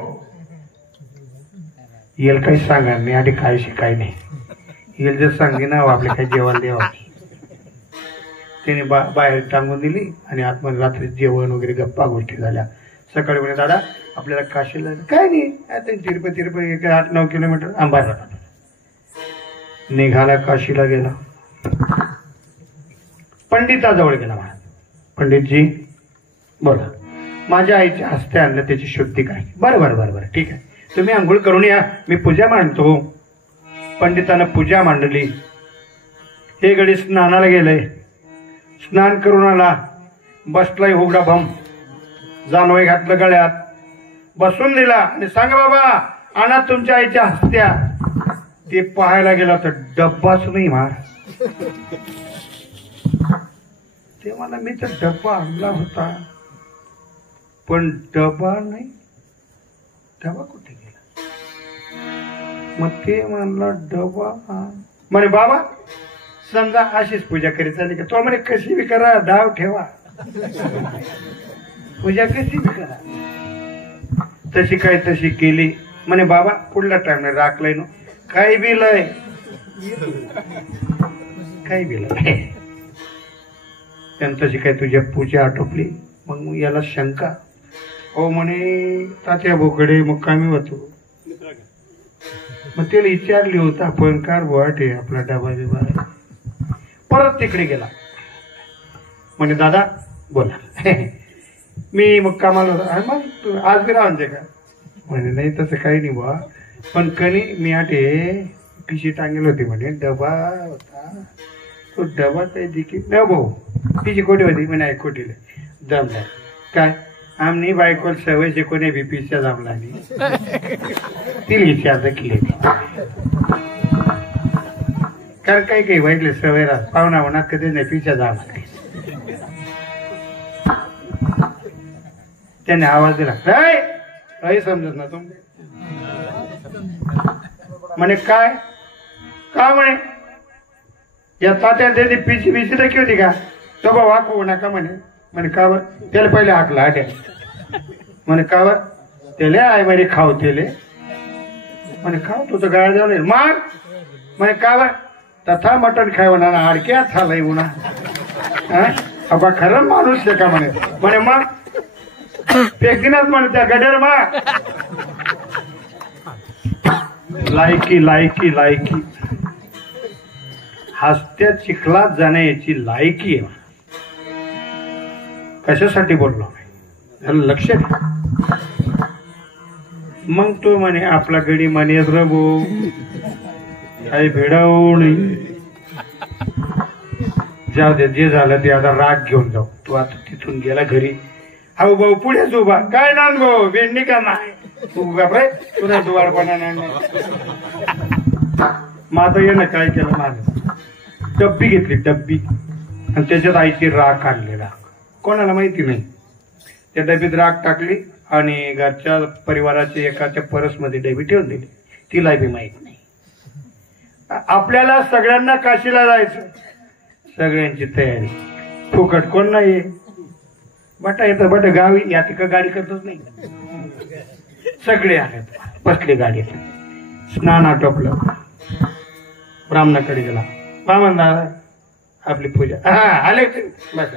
येल काही सांगा मी आधी काय शिकाय नाही, येल जर सांगे ना आपले काही जेवण देवा. त्याने बाहेर टांगून दिली आणि आतमध्ये रात्री जेवण वगैरे गप्पा गोष्टी झाल्या. सकाळी म्हणे दादा आपल्याला काशीला काय नाही, तिरुपती 8-9 किलोमीटर अंबार निघाला. काशीला गेला, पंडिताजवळ गेला महाराज. पंडितजी बोला, माझ्या आईच्या हस्ते आणलं, त्याची शुद्धी काय. बरं ठीक आहे, तुम्ही आंघोळ करून या, मी पूजा मांडतो. पंडितानं पूजा मांडली. हे गडी स्नानाला गेले. स्नान करून आला, बसलाय उघडा भम, जानवय घातलं गळ्यात, बसून दिला आणि सांग बाबा आणा तुमच्या आईच्या हस्त्या. ते पाहायला गेला तर डब्बाच नाही मार. ते मला मी तर डब्बा आणला होता पण डबा नाही. डबा कुठे गेला. मग ते म्हणला डबा म्हणे बाबा समजा अशीच पूजा करीत चालली का. तो म्हणे कशी बी करा, डाव ठेवा, पूजा कशी बी करा. तशी काय तशी केली. म्हणे बाबा पुढल्या टाइमला राखलंय ना, काही बी लय, काही बी लय. तशी काय तुझ्या पूजा आटोपली. मग याला शंका. हो म्हणे तात्या बोकडे मुक्कामी होतो. मग त्याला विचारली होता आपण कार वाटे आपला डबा बिबा. परत तिकडे गेला. म्हणे दादा बोला मी मुक्कामाला मग आज बी राहून दे का. म्हणे नाही तसं काही नाही बा, पण कणी मी आठे पिशी टांगेल होती म्हणे, डबा होता तो डबा काही देखील न भाऊ पिशी कोटी होती म्हणे. कोटीला जमला काय आमनी बायकोल सवय से कोणी बी पिशा जमला नाही. ती विचार केली कारण काही काही वाईटले सवय राहत पाहुणा म्हणा कधी नाही पिशा जमला. त्याने आवाज दिला, काय काही समजत ना तुम म्हणे काय का म्हणे या तात्या त्याची पिशी बिशी टाकी होती का तो बा वाकवू नका म्हणे. म्हणे का बर त्याला पहिले हाकला आट्या म्हणे का बर त्याला आहे म्हणे खाऊ तेले म्हणे खाऊ तू तर गाळ जाऊ मग म्हणे का बर तथा मटण खाय म्हणा हाडक्या थालाय म्हणा अबा खरं माणूस का म्हणे. म्हणे मग फेकतीनच म्हणे त्या गड्यावर मग लायकी लायकी लायकी हस्त्या चिखलात जाण्याची लायकी आहे. कशासाठी बोललो लक्ष द्या. मग तो म्हणे आपला गडी म्हणे रबो काही भेडावू नाही जाऊ दे जे झालं ते आता राग घेऊन जाऊ. तू आता तिथून गेला घरी हा भाऊ पुढेच उभा काय नान भाऊ भेंडी का नाही उभा रे तुला दुवारपणा नाही. माझं ये ना काय केलं माझं डब्बी घेतली डब्बी आणि त्याच्यात आईची राख काढली राख कोणाला माहिती नाही. त्या डबीत राख टाकली आणि घरच्या परिवाराच्या एकाच्या परसमध्ये डबी ठेवून दिली. तिला बी माहित नाही. आपल्याला सगळ्यांना काशीला जायचं सगळ्यांची तयारी फुकट कोण नाही. बटा येतं बट गावी या तिकडं गाडी करतच नाही सगळे आहेत बसले गाडीत. स्नान आटोपलं ब्राह्मणाकडे गेला बामण आपली पूजा हा आले बस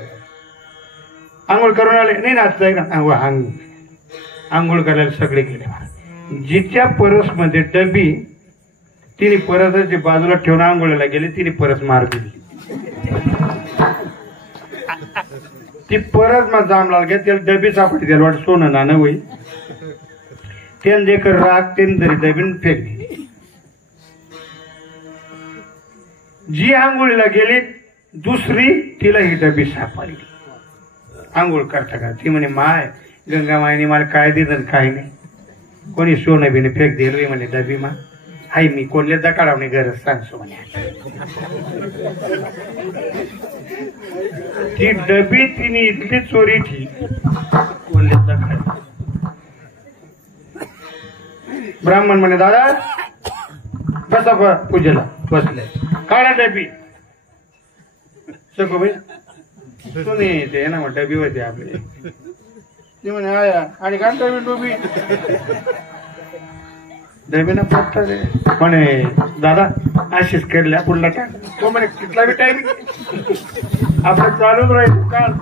आंघोळ करून आले नाही नाचत आहे ना आंघोळ करायला सगळे गेले. जिच्या परस मध्ये डबी तिने परस बाजूला ठेवून आंघोळीला गेले तिने परस मार दिली. ती परत मग जांभळाला घ्या त्याला डबी सापडली त्याला वाटत सोनं नाणं होईल त्याने देखील राग त्याने तरी डबीन फेकली. जी आंघोळीला गेली दुसरी तिला ही डबी सापडली आंघोळ करता का. ती म्हणे माय गंगा मायने मला काय दिलं काय नाही कोणी सोनं बिने फेक दिलं म्हणे डबी मा हाय मी कोणले दकाडावणे गरज सांगतो म्हणे. ती डबी तिने इथली चोरी ठीक कोणले दकाड. ब्राह्मण म्हणे दादा बसा पूजेला बसले काढा डबी सगो भाई तुम्ही ते ना मग डबी होते आपले ती म्हणे आया आणि काढ डबी डोबी डबीना पत्ता दे म्हणे दादा अशीच केल्या पुढला टाक. तो म्हणे कितला बी टाइम आपलं चालूच राहील काल.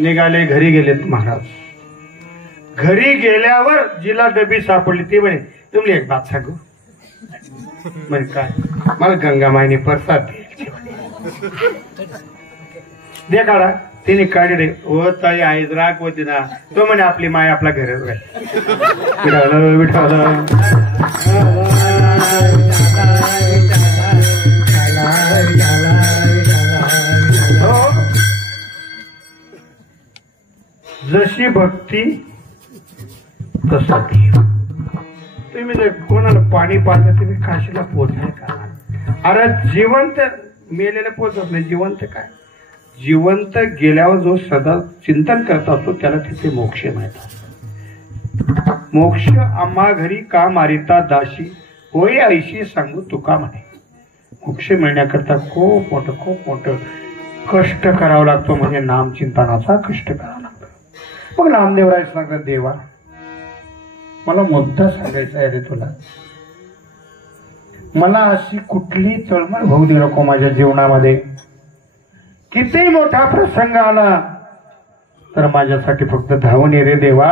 निघाले घरी गेलेत महाराज. घरी गेल्यावर जिला डबी सापडली ती म्हणे तुम्ही एक बात सांगू म्हणे काय मला गंगामाईने प्रसाद दे काढा. तिने काढले हो ताई आई राग होती ना तो म्हणे आपली माय आपल्या घरात राहील विठाल जशी भक्ती तसा तुम्ही जर कोणाला पाणी पाहता तुम्ही काशीला पोचणार का. अरे जिवंत मेलेले पोचत नाही जिवंत काय जिवंत गेल्यावर जो सदा चिंतन करत असतो त्याला तिथे मोक्ष मिळतात. मोक्ष आम्हा घरी का मारिता दाशी होय ऐशी सांगू तुका म्हणे. मोक्ष मिळण्याकरता खूप मोठं कष्ट करावं लागतो म्हणजे नामचिंतनाचा कष्ट करावा लागतो. मग नामदेवराय सांगत देवा मला मुद्दा सांगायचा आहे रे तुला. मला अशी कुठली तळमळ होऊ दे नको माझ्या जीवनामध्ये. किती मोठा प्रसंग आला तर माझ्यासाठी फक्त धावून ये रे देवा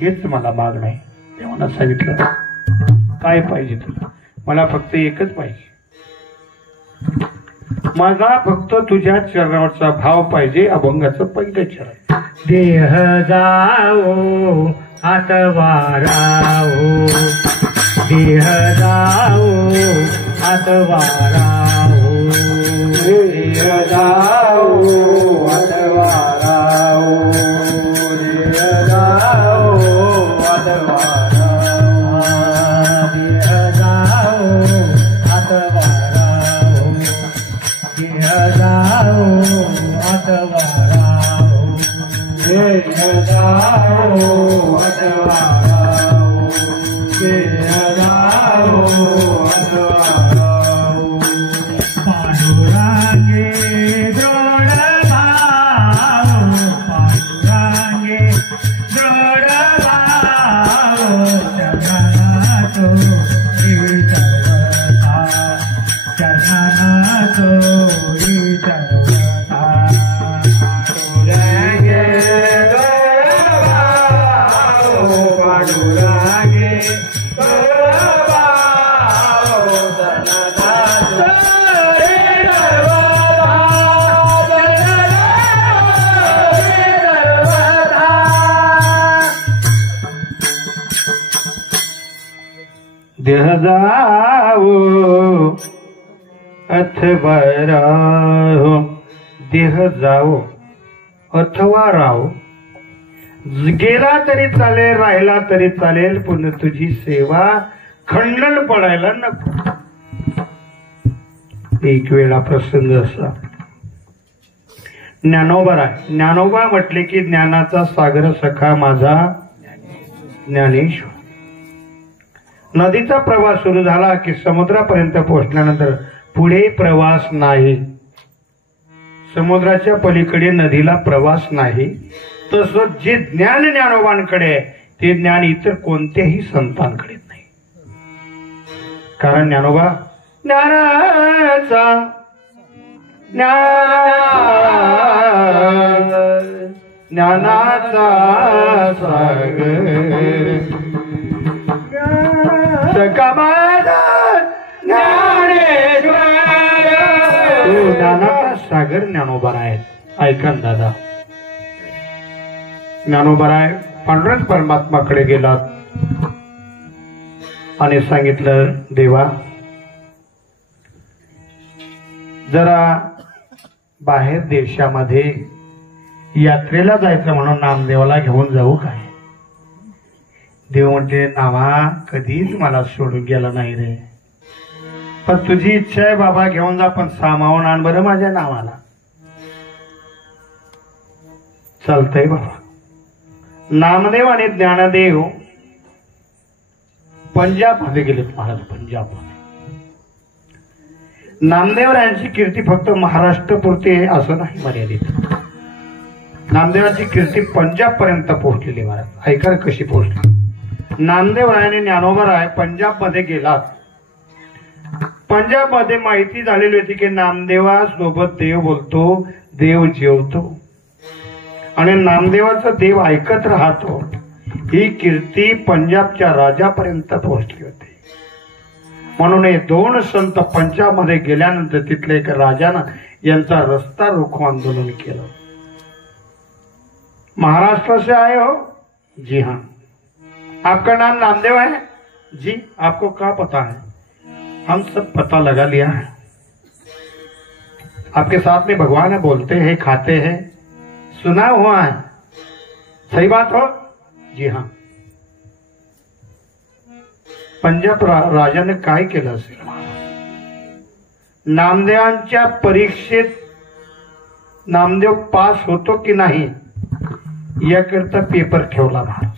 हेच मला मागणं आहे. देवानं सांगितलं काय पाहिजे तुला. मला फक्त एकच पाहिजे. माझा फक्त तुझ्या चरणावरचा भाव पाहिजे. अभंगाचं पहिलं चरण देह जाओ आतवाराओ देह जाओ आतवाराओ देह जाओ आतवाराओ देह जाओ आतवाराओ देह जाओ आतवाराओ देह जाओ आतवाराओ पांडुरंगे जोड भाव पांडुरंगे जोड भाव चरणा तो सर्वथा चरणा तो सर्वथा पांडुरंगे जोड भाव पांडुरंगे जोड भाव देह जाओ अथवा राहो देह जाओ अथवा राहो गेला तरी चालेल राहिला तरी चालेल पण तुझी सेवा खंडन पडायला नको. एक वेळा प्रसंग असा ज्ञानोबा आहे. ज्ञानोबा म्हटले की ज्ञानाचा सागर सखा माझा ज्ञानेश्वर. नदीचा प्रवास सुरू झाला की समुद्रापर्यंत पोहोचल्यानंतर पुढे प्रवास नाही. समुद्राच्या पलीकडे नदीला प्रवास नाही. तसं जे ज्ञान ज्ञानोबांकडे ते ज्ञान इतर कोणत्याही संतांकडे नाही. कारण ज्ञानोबा ज्ञानाचा ज्ञानाचा सागर ज्ञानाचा सागर ज्ञानोबराय. ऐका दादा, ज्ञानोबराय पांडुरंग परमात्माकडे गेलात आणि सांगितलं देवा जरा बाहेर देशामध्ये यात्रेला जायचं म्हणून नामदेवाला घेऊन जाऊ काय. देव म्हणते नामा कधीच मला सोडून गेला नाही रे, पण तुझी इच्छा आहे बाबा घेऊन जा, पण सामावून आण बरं माझ्या नावाला. चालतंय बाबा. नामदेव आणि ज्ञानदेव पंजाब मध्ये गेलेत महाराज. पंजाब मध्ये नामदेवरायांची कीर्ती फक्त महाराष्ट्र पुरती असं नाही मर्यादित. नामदेवाची कीर्ती पंजाब पर्यंत पोहोचलेली महाराज. ऐका कशी पोहोचली. नामदेवरायाने ज्ञानोबराय पंजाब मध्ये गेला. पंजाब मध्ये माहिती झालेली होती की नामदेवा सोबत देव बोलतो, देव जेवतो आणि नामदेवाचा देव ऐकत राहतो. ही कीर्ती पंजाबच्या राजापर्यंत पोहोचली होती. म्हणून हे दोन संत पंजाब मध्ये गेल्यानंतर तिथल्या एका राजानं यांचा रस्ता रोको आंदोलन केलं. महाराष्ट्र से आए हो? जी हाँ. आपका नाम नामदेव है? जी. आपको क्या पता है? हम सब पता लगा लिया है. आपके साथ में भगवान है, बोलते हैं, खाते हैं, सुना हुआ है. सही बात हो? जी हाँ. पंजाब राजाने काय केलं असेल? नामदेवांच्या परीक्षेत नामदेव पास होतो की नाही याकरता पेपर ठेवला महाराज.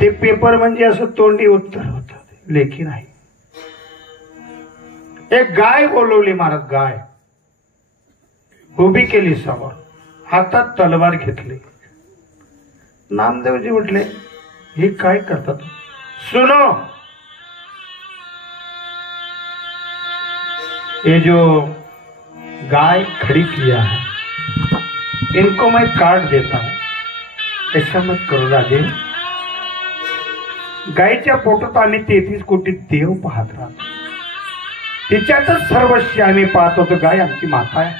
ते पेपर म्हणजे असं तोंडी उत्तर होत, लेखी नाही. एक गाय बोलवली महाराज. गाय उभी केली समोर, हातात तलवार घेतली. नामदेवजी म्हटले हे काय करतात? सुनो, ये जो गाय खड़ी किया है इनको मैं काट देता हूं. ऐसा मत करो राजे. गायीच्या पोटात आम्ही 33 कोटी देव पाहत राहतो. तिच्यातच सर्वस्व आम्ही पाहत होतो. गाय आमची माता आहे.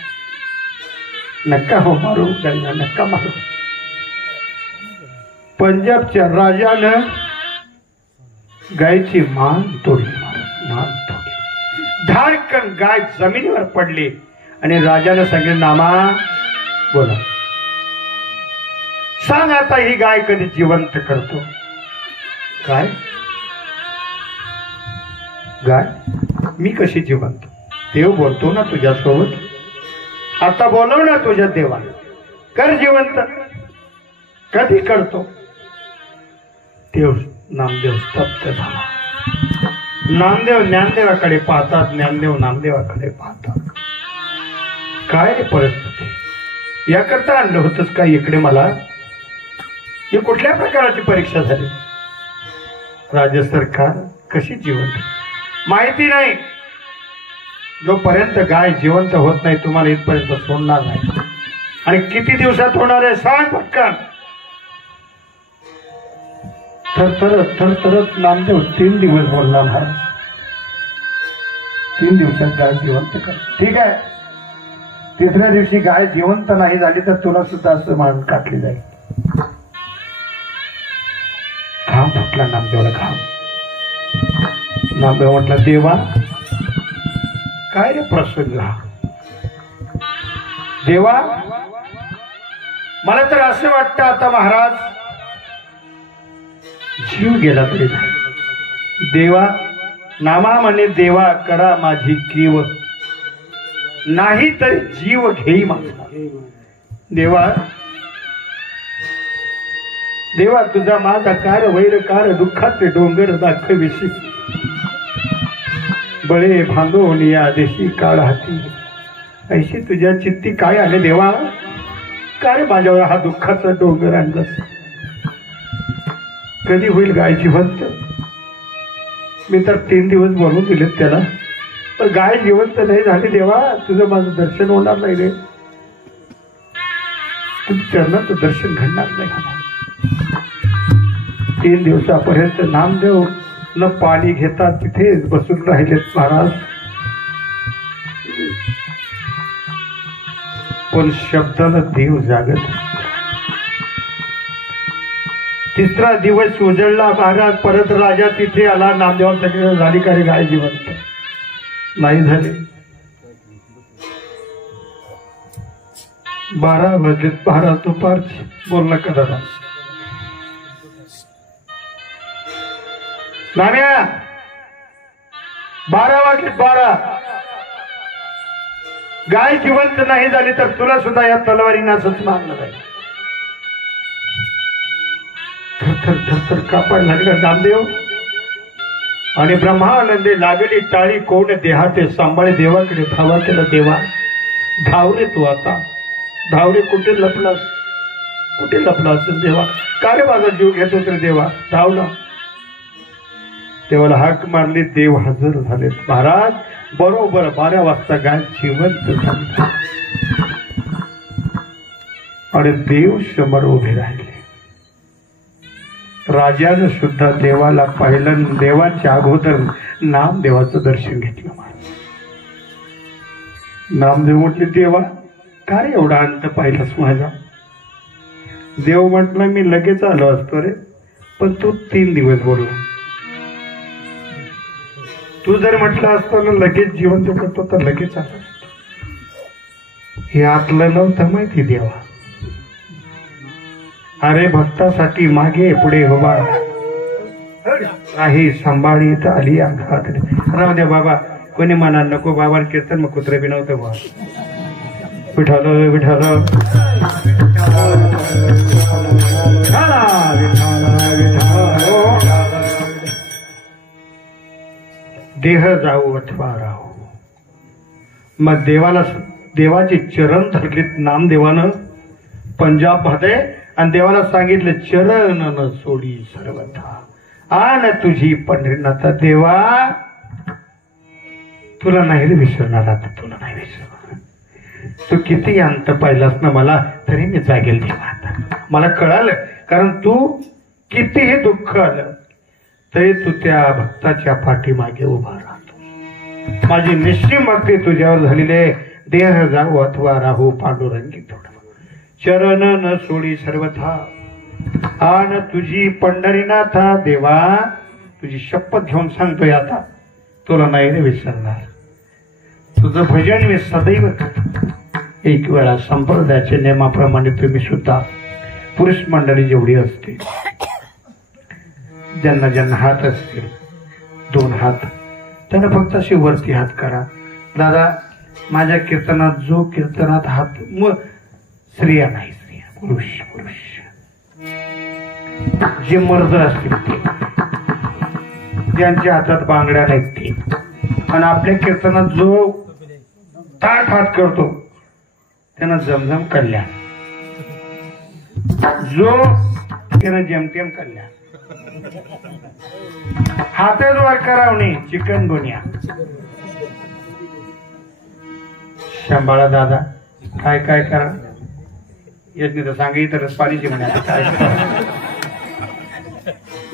नका हो मारू गायला, नका मारू. पंजाबच्या राजानं गायची मान तोडली. मान तोडली. धाडकन गाय जमिनीवर पडली आणि राजाने सांगितलं नामा बोला, सांग आता ही गाय कधी जिवंत करतो. काय गाय? मी कशी जिवंत? देव बोलतो ना तुझ्यासोबत. आता बोलव ना तुझ्या देवाला. कर जिवंत. कधी करतो? देव नामदेव स्तब्ध झाला. नामदेव ज्ञानदेवाकडे पाहतात, ज्ञानदेव नामदेवाकडे पाहतात. काय रे परिस्थिती, याकरता आणलं होतंस का इकडे मला? ही कुठल्या प्रकारची परीक्षा झाली? राज्य सरकार कशी जिवंत माहिती नाही. जोपर्यंत गाय जिवंत होत नाही तुम्हाला इथपर्यंत सोडणार नाही. आणि किती दिवसात होणार आहे सांग पटकन. थरथरत नामदेव 3 दिवस बोलला महाराज. 3 दिवसात गाय जिवंत कर. ठीक आहे, तिसऱ्या दिवशी गाय जिवंत नाही झाली तर तुला सुद्धा असं मान काटली जाईल. घाम फुटला नामदेवला, घाम. नामदेव म्हटला, देवा काय रे प्रसंग हा? देवा मला तर असं वाटतं आता महाराज जीव गेला तरी देवा. नामा म्हणे देवा करा माझी कीव, नाही तरी जीव घेई माझा. देवा देवा तुझा माझा कार वैरकार दुःखाचे डोंगर दाखविशी. बळे भांडून या देशी काळ हाती. ऐशी तुझ्या चित्ती काय आले देवा? काय माझ्यावर हा दुःखाचा डोंगर आणलास? कधी होईल गाय जिवंत? मी तर 3 दिवस बोलून दिलेत त्याला, पण गाय जिवंत नाही झाली. देवा तुझं माझं दर्शन होणार नाही रे. तुझ्या चरणाचं दर्शन घडणार नाही मला. 3 दिवसापर्यंत नामदेव न पाणी घेतात तिथेच बसून राहिलेत महाराज. पण शब्दानं देव जागत. तिसरा दिवस उजळला महाराज. परत राजा तिथे आला. नामदेवासाठी झाली का रे गाय जिवंत? नाही झाले. 12 वाजलेत. 12 दुपारची. बोल नका दादा. नाम्या 12 वाजलेत. 12 गाय जिवंत नाही झाली तर तुला सुद्धा या तलवारीनं असंच मारलं जाईल. थरथर कापायला लागला नामदेव. आणि ब्रह्मानंदे लागली टाळी कोण देहाते सांभाळे. देवाकडे धावा केला. देवा धाव रे तू आता. धाव रे. कुठे लपलास? कुठे लपला असेल देवा? का रे माझा जीव घेतो तर देवा? धाव ना. देवाला हाक मारली. देव हजर झालेत महाराज. बरोबर 12 वाजता गाय जिवंत झाली आणि देव समोर उभे राहिले. राजानं सुद्धा देवाला पाहिलं. देवाच्या अगोदर नामदेवाचं दर्शन घेतलं महाराज. नामदेव म्हटले, देवा का रे एवढा अंत पाहिलास माझा? देव म्हटलं, मी लगेच आलो असतो रे, पण तू 3 दिवस बोलला. तू जर म्हटलं असतं ना लगेच जिवंत करतो तर लगेच आलं असतो. हे आतलं नव्हतं माहिती देवा. अरे भक्तासाठी मागे पुढे उभा काही सांभाळीत आली आघात. राहू द्या बाबा, कोणी म्हणा नको बाबा कीर्तन मग कुत्रे बी नव्हतं बा. विठाल विठाल देह जाऊ अथवा राहू. मग देवाचे चरण धरलेत नामदेवानं पंजाब मध्ये. आणि देवाला सांगितलं, चरण न सोडी सर्वथा आन तुझी पंढरीनाथ. देवा तुला नाही रे विसरणार. आता तुला नाही विसरणार. तू किती अंत पाहिलास ना मला, तरी मी जागेल देवा. आता मला कळालं, कारण तू कितीही दुःख आलं तरी तू त्या भक्ताच्या पाठीमागे उभा राहतो. माझी निश्चिम भक्ती तुझ्यावर झालेले. देह जाऊ अथवा राहू पांडुरंगी थोडं. चरण न सोडी सर्वथा आन तुझी पंढरीनाथा. देवा तुझी शपथ घेऊन सांगतोय आता, तुला नाही रे विसरणार. तुझं भजन मी सदैव करतो. एक वेळा संप्रदायाच्या नियमाप्रमाणे तुम्ही सुद्धा पुरुष मंडळी जेवढी असते, ज्यांना ज्यांना हात असतील 2 हात, त्यांना फक्त असे वरती हात करा. दादा माझ्या कीर्तनात जो कीर्तनात हात, मग स्त्रिया नाही. पुरुष पुरुष जे मर्द असतील ते, ज्यांच्या हातात बांगड्या नाहीत ते, आणि आपल्या कीर्तनात जो ताट हात करतो त्यांना जमजम कल्याण, जो त्यानं जेमतेम कल्याण, हातच वर करावणे चिकन गुन्या. सांभाळा दादा, काय काय करा येत नाही तर सांगा, तरच पाणीची म्हणे काय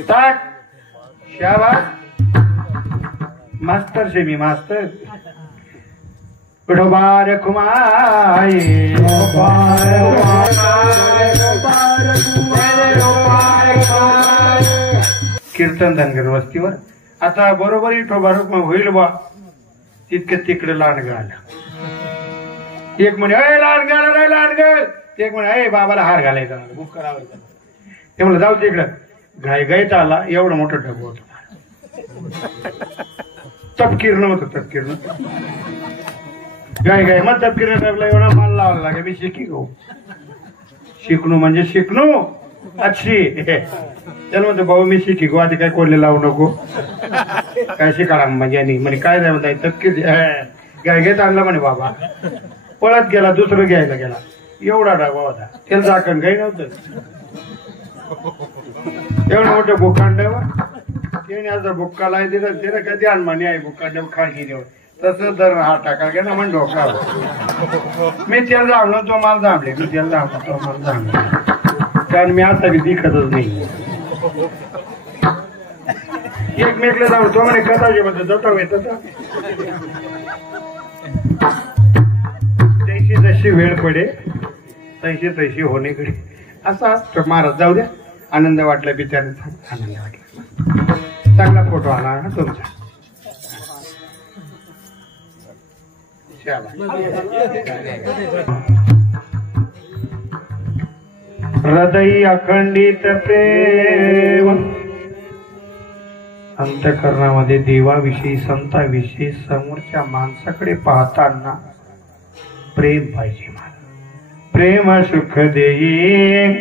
ताट शाबास मास्तर से मी मास्तर डोबार कुमार कीर्तन धनगर वस्तीवर आता बरोबर ठोबारुक होईल बा तितके तिकडे लांडग आलं. एक म्हणे अय लांडग रे लांडग, एक म्हणे अय बाबाला हार घालायचा बुक करावायचा. ते म्हणलं जाऊ तिकडं. घाईघाईत आला, एवढं मोठं ढग होत, तपकिरणं होतं तपकिरणं. गाय गाय मग तपकिरण टाकला, एवढा माल लावायला लागे. मी शिकी गो शिकणू म्हणजे शिकणू अच्छी. त्याला म्हणतो भाऊ मी शिकी गो, आधी काय कोल्हे लावू नको, काय शिकाळा म्हणजे म्हणे काय नाही म्हणताय तपकीर. गाय घेत आणला म्हणे बाबा, पळत गेला, दुसरं घ्यायला गेला. एवढा डाबा होता, त्याला झाकण काही नव्हतं. एवढं मोठं भुकांड्यावर त्याने आता भुक्काला दिलं, त्याला कधी आणमानी आहे भुकांड्यावर खाली देऊन तसं दर हा टाका गेला म्हण डोका. मी त्याला जाणलो, तो मला जांभले, मी त्याला जाणलो, तो मला जांभले, कारण मी आता बी दिखतच नाही. एकमेकला जाऊन तो म्हणे कथाचे मध्ये जटाव येत, तशी जशी वेळ पडे तशी तशी होणेकडे असं असतं. महाराज जाऊ द्या, आनंद वाटला बिचारे, आनंद वाटला. चांगला फोटो आला ना तुमचा. हृदय अखंडित प्रेम, अंतःकरणामध्ये देवाविषयी संताविषयी समोरच्या माणसाकडे पाहताना प्रेम पाहिजे. प्रेम सुख देई,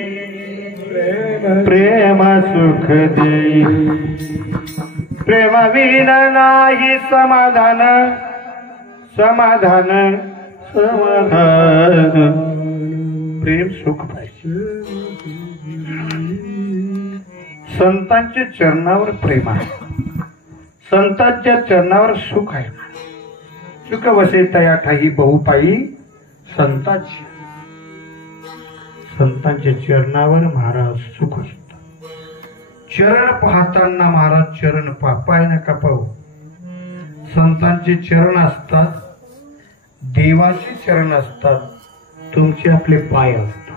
प्रेम सुख देई, प्रेम विन नाही समाधान, समाधान समाधान. प्रेम सुख पाहिजे. संतांच्या चरणावर प्रेम आहे, संतांच्या चरणावर सुख आहे. सुख वसे तया ठाई बहुपाई संतांची. संतांच्या चरणावर महाराज सुख असतात. चरण पाहताना महाराज चरण पाय नका पाहू. संतांचे चरण असतात, देवाचे चरण असतात, तुमचे आपले पाय असतात.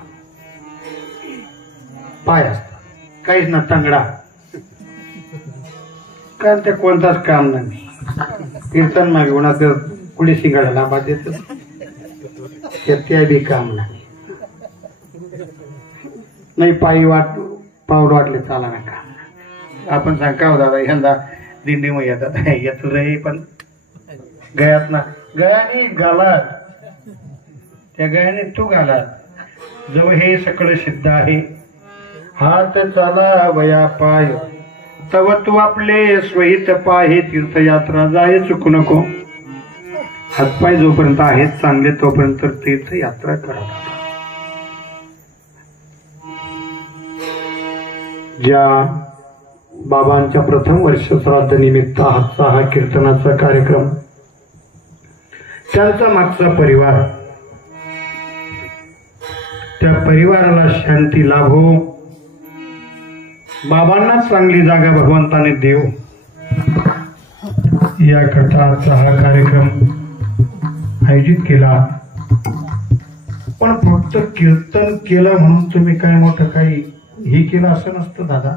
पाय असतात काहीच ना तंगडा, कारण ते कोणताच काम नाही. कीर्तन मागे होणार पुढे शिंगाडा लांबा देत, त्या बी काम नाही. पायी पावड वाटले चाला ना काम. आपण सांग का हो दादा, यंदा दिंडी मग येतात येत रे, पण गयात ना गयाने घालात, त्या गयाने तू घालात. जवळ हे सगळं सिद्ध आहे. हात चाला वया पाय, तव तू आपले स्वहित पाहे. तीर्थयात्रा जाय चुकू नको. हातपाय जोपर्यंत आहेत चांगले तोपर्यंत तीर्थयात्रा करा. ज्या बाबांच्या प्रथम वर्ष श्राद्ध निमित्त आजचा हा कीर्तनाचा कार्यक्रम, त्यांचा मागचा परिवार, त्या परिवाराला शांती लाभो, बाबांना चांगली जागा भगवंताने देव, याकरता आजचा हा कार्यक्रम आयोजित केला. पण फक्त कीर्तन केलं म्हणून तुम्ही काय मोठं काही हे केलं असं नसतं दादा.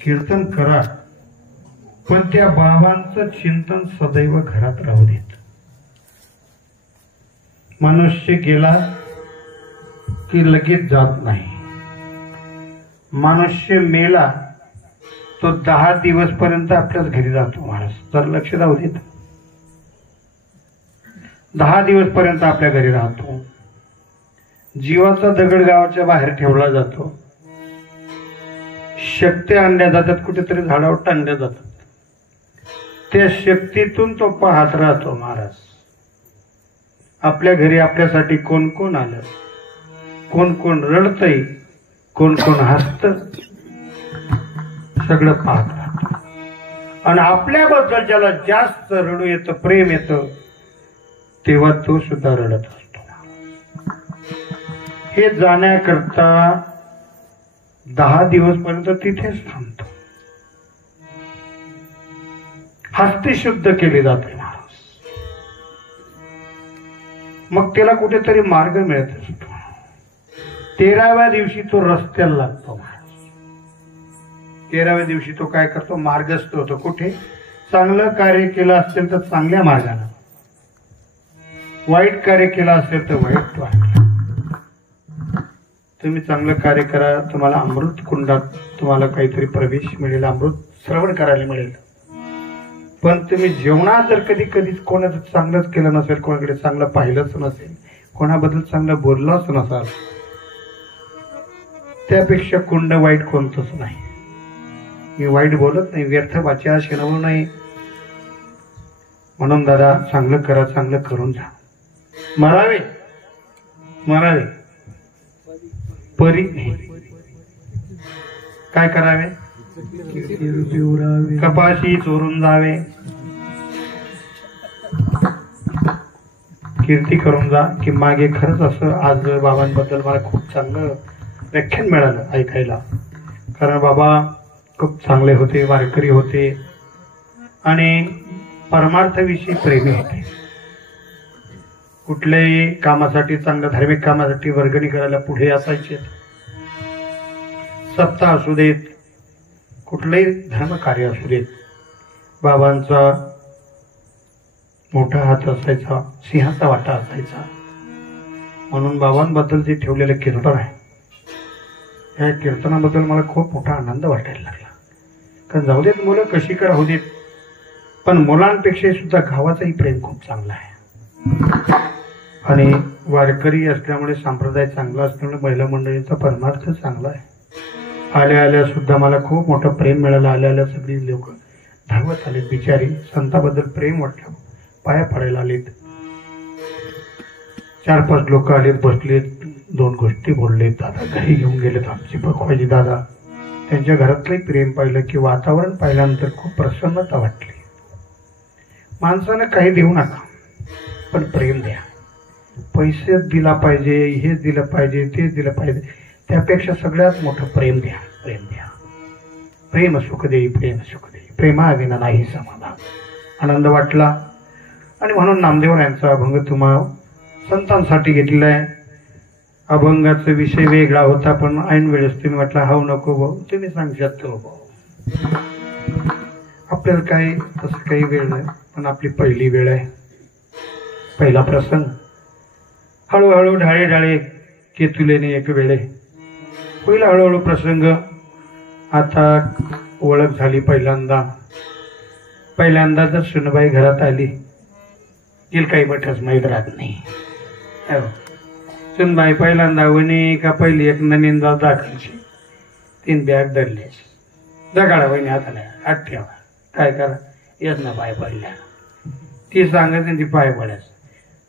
कीर्तन करा, पण त्या बाबांचं चिंतन सदैव घरात राहू देत. मनुष्य गेला की लगेच जात नाही. मनुष्य मेला तो 10 दिवस पर्यंत आपल्याच घरी जातो. महाराज तर लक्ष राहू देत. 10 दिवस पर्यंत आपल्या घरी राहतो. जीवाचा दगड गावाच्या बाहेर ठेवला जातो, शक्ती आणल्या जातात, कुठेतरी झाडावर टांगल्या जातात. त्या शक्तीतून तो पाहत राहतो. महाराज, आपल्या घरी आपल्यासाठी कोण कोण आलं, कोण कोण रडतय, कोण कोण हसत, सगळं पाहत राहतो. आणि आपल्याबद्दल ज्याला जास्त रडू येतं, प्रेम येतं, तेव्हा तो सुद्धा रडत असतो. हे जाण्याकरता 10 दिवस पर्यंत तिथेच थांबतो. हस्ती शुद्ध केली जाते महाराज. मग त्याला कुठेतरी मार्ग मिळत असतो. 13व्या दिवशी तो रस्त्याला लागतो महाराज. 13व्या दिवशी तो काय करतो, मार्गस्थ होतो. कुठे? चांगलं कार्य केलं असेल तर चांगल्या मार्गाने, वाईट कार्य केलं असेल तर वाईट मार्गाने. तुम्ही चांगलं कार्य करा, तुम्हाला अमृत कुंडात तुम्हाला काहीतरी प्रवेश मिळेल, अमृत श्रवण करायला मिळेल. पण तुम्ही जेवणात जर कधीच कोणाचं चांगलंच केलं नसेल, कोणाकडे चांगलं पाहिलंच नसेल, कोणाबद्दल चांगलं बोललंच नसाल, त्यापेक्षा कुंड वाईट कोणतंच नाही. मी वाईट बोलत नाही, व्यर्थ वाचा शिनवू नाही. म्हणून दादा, चांगलं करा, चांगलं करून जा. मरावे परी काय करावे, कपाशी चोरून जावे, कीर्ती करून जा. की मागे खरंच असं आज बाबांबद्दल मला खूप चांगलं व्याख्यान मिळालं ऐकायला. कारण बाबा खूप चांगले होते, वारकरी होते आणि परमार्थाविषयी प्रेमी होते. कुठल्याही कामासाठी, चांगल्या धार्मिक कामासाठी वर्गणी करायला पुढे असायचे. सप्ताह असू देत, कुठलंही धर्म कार्य असू देत, बाबांचा मोठा हात असायचा, सिंहाचा वाटा असायचा. म्हणून बाबांबद्दल जे ठेवलेलं कीर्तन आहे, या कीर्तनाबद्दल मला खूप मोठा आनंद वाटायला लागला. कारण जाऊ देत मुलं कशी करा होऊ देत, पण मुलांपेक्षा सुद्धा गावाचाही प्रेम खूप चांगला आहे. आणि वारकरी असल्यामुळे, संप्रदाय चांगला असल्यामुळे महिला मंडळींचा परमार्थ चांगला आहे. आल्या आल्या सुद्धा मला खूप मोठं प्रेम मिळालं. आल्या आल्या सगळी लोक धावत आलेत. बिचारी संताबद्दल प्रेम वाटलं, पाया पडायला आलेत. 4-5 लोक आलेत, बसलेत, 2 गोष्टी बोललेत. दादा घरी घेऊन गेलेत आमचे बखवाजी दादा. त्यांच्या घरातलंही प्रेम पाहिलं की वातावरण पाहिल्यानंतर खूप प्रसन्नता वाटली. माणसानं काही देऊ नका, पण प्रेम द्या. पैसे दिला पाहिजे, हे दिलं पाहिजे, ते दिलं पाहिजे, त्यापेक्षा सगळ्यात मोठं प्रेम द्या. प्रेम द्या. प्रेम सुख देई, प्रेम सुख देई, प्रेमाविना नाही समाधान. आनंद वाटला. आणि म्हणून नामदेव यांचा अभंग तुम्हा संतांसाठी घेतलेला आहे. अभंगाचा विषय वेगळा होता, पण ऐन वेळेस तुम्ही म्हटला हाऊ नको भाऊ, तुम्ही सांगशात तो भाऊ. आपल्याला काही तसं काही वेळ नाही, पण आपली पहिली वेळ आहे, पहिला प्रसंग. हळूहळू ढाळे ढाळे केतुलेने एक वेळे होईल हळूहळू प्रसंग. आता ओळख झाली पहिल्यांदा जर सुनबाई घरात आली, येईल काही बठच माहीत राहत नाही. सुनबाई पहिल्यांदा वणी का पहिली एक ननिंदा दाखवायची, 3 बॅग धरले, दगाडा वहिनी हाताला हात ठेवा, काय करा येत ना पाय पडल्या. ती सांगत ती पाय पडायचं,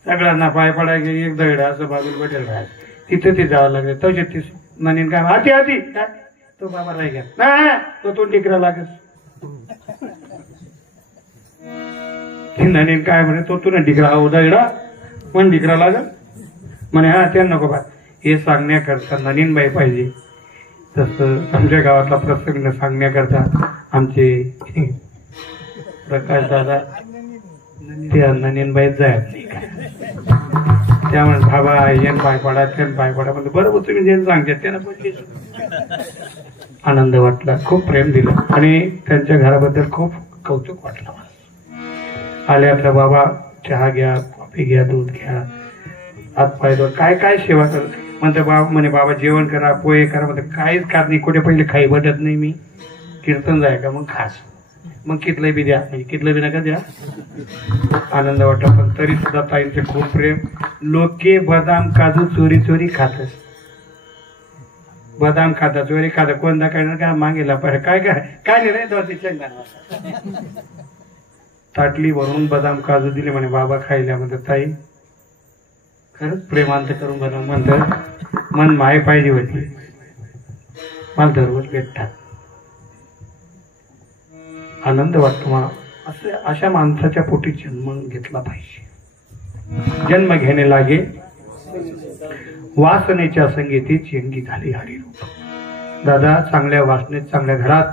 सगळ्यांना पाय पडायचे. एक दगडा असं बाजूला बटेल राहायचं, तिथं ते जावं लागेल. तसे ती ननीन काय हाती हाती तो बाबा राही घ्या ना, तो टिकरा लागेल. ननीन काय म्हणे, तो तुला टिकरा हा दगडा पण टिकरा लागेल म्हणे. हा त्या नको बा, हे सांगण्याकरता ननीनबाई पाहिजे. तसं आमच्या गावातला प्रसंग सांगण्याकरता आमचे प्रकाश दादा त्या ननीनबाई जायत नाही काय, त्यामुळे बाबा येन पाय पडा, त्यान पाय पडा म्हणजे बरोबर तुम्ही जे सांगता त्यांना पण आनंद वाटला, खूप प्रेम दिलं. आणि त्यांच्या घराबद्दल खूप कौतुक वाटलं. आल्यातला बाबा चहा घ्या, कॉफी घ्या, दूध घ्या, हात पाय धुवा, काय काय सेवा करत म्हणते बाबा. म्हणे बाबा जेवण करा, पोहे करा, म्हणते काहीच खात नाही. कुठे पहिले खाई बटत नाही मी, कीर्तन जाय का मग खास मग कितलं बी द्या, म्हणजे कितलं बी नका द्या. आनंद वाटला. पण तरी सुद्धा ताईंचे खूप प्रेम. लोके बदाम काजू चोरी चोरी खात. बदाम खाता चोरी खाता. कोणता काय काय मागेला पण काय काय काय नाही रे दोन ताटली भरून बदाम काजू दिले म्हणे बाबा खायला. म्हणतात ताई खरंच प्रेमांत करून बदाम म्हणतात. मन माय पाहिजे होती. मला दररोज भेटतात. आनंद वाटतो मला. अशा माणसाच्या पोटी जन्म घेतला पाहिजे. जन्म घेणे लागे वासनेच्या संगीतीची अंगी झाली हरिरूप. दादा चांगल्या वासनेत चांगल्या घरात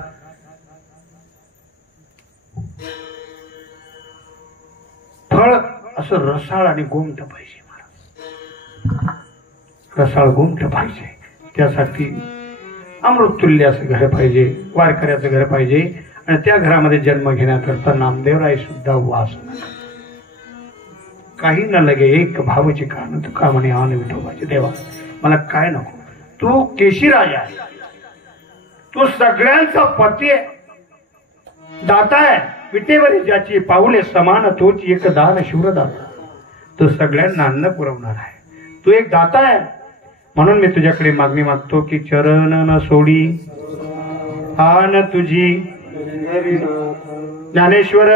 फळ असं रसाळ आणि गोमट पाहिजे. रसाळ गोमट पाहिजे. त्यासाठी अमृततुल्य असं घर पाहिजे. वारकऱ्याचं घर पाहिजे. आणि त्या घरामध्ये जन्म घेण्याकरता नामदेवराय सुद्धा वास काही न लगे एक भावचे कारण तुका म्हणे आन विठोबाचे देवा मला काय नको. तू केशीराजा आहे. तू सगळ्यांचा पती आहे. दाता आहे. विटेवरी ज्याची पाऊले समान तोच एक दान शूरदाता. तो सगळ्यांना अन्न पुरवणार आहे. तू एक दाता आहे. म्हणून मी तुझ्याकडे मागणी मागतो की चरण न सोडी आन तुझी ज्ञानेश्वर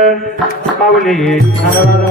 पावले ज्ञानेश्वर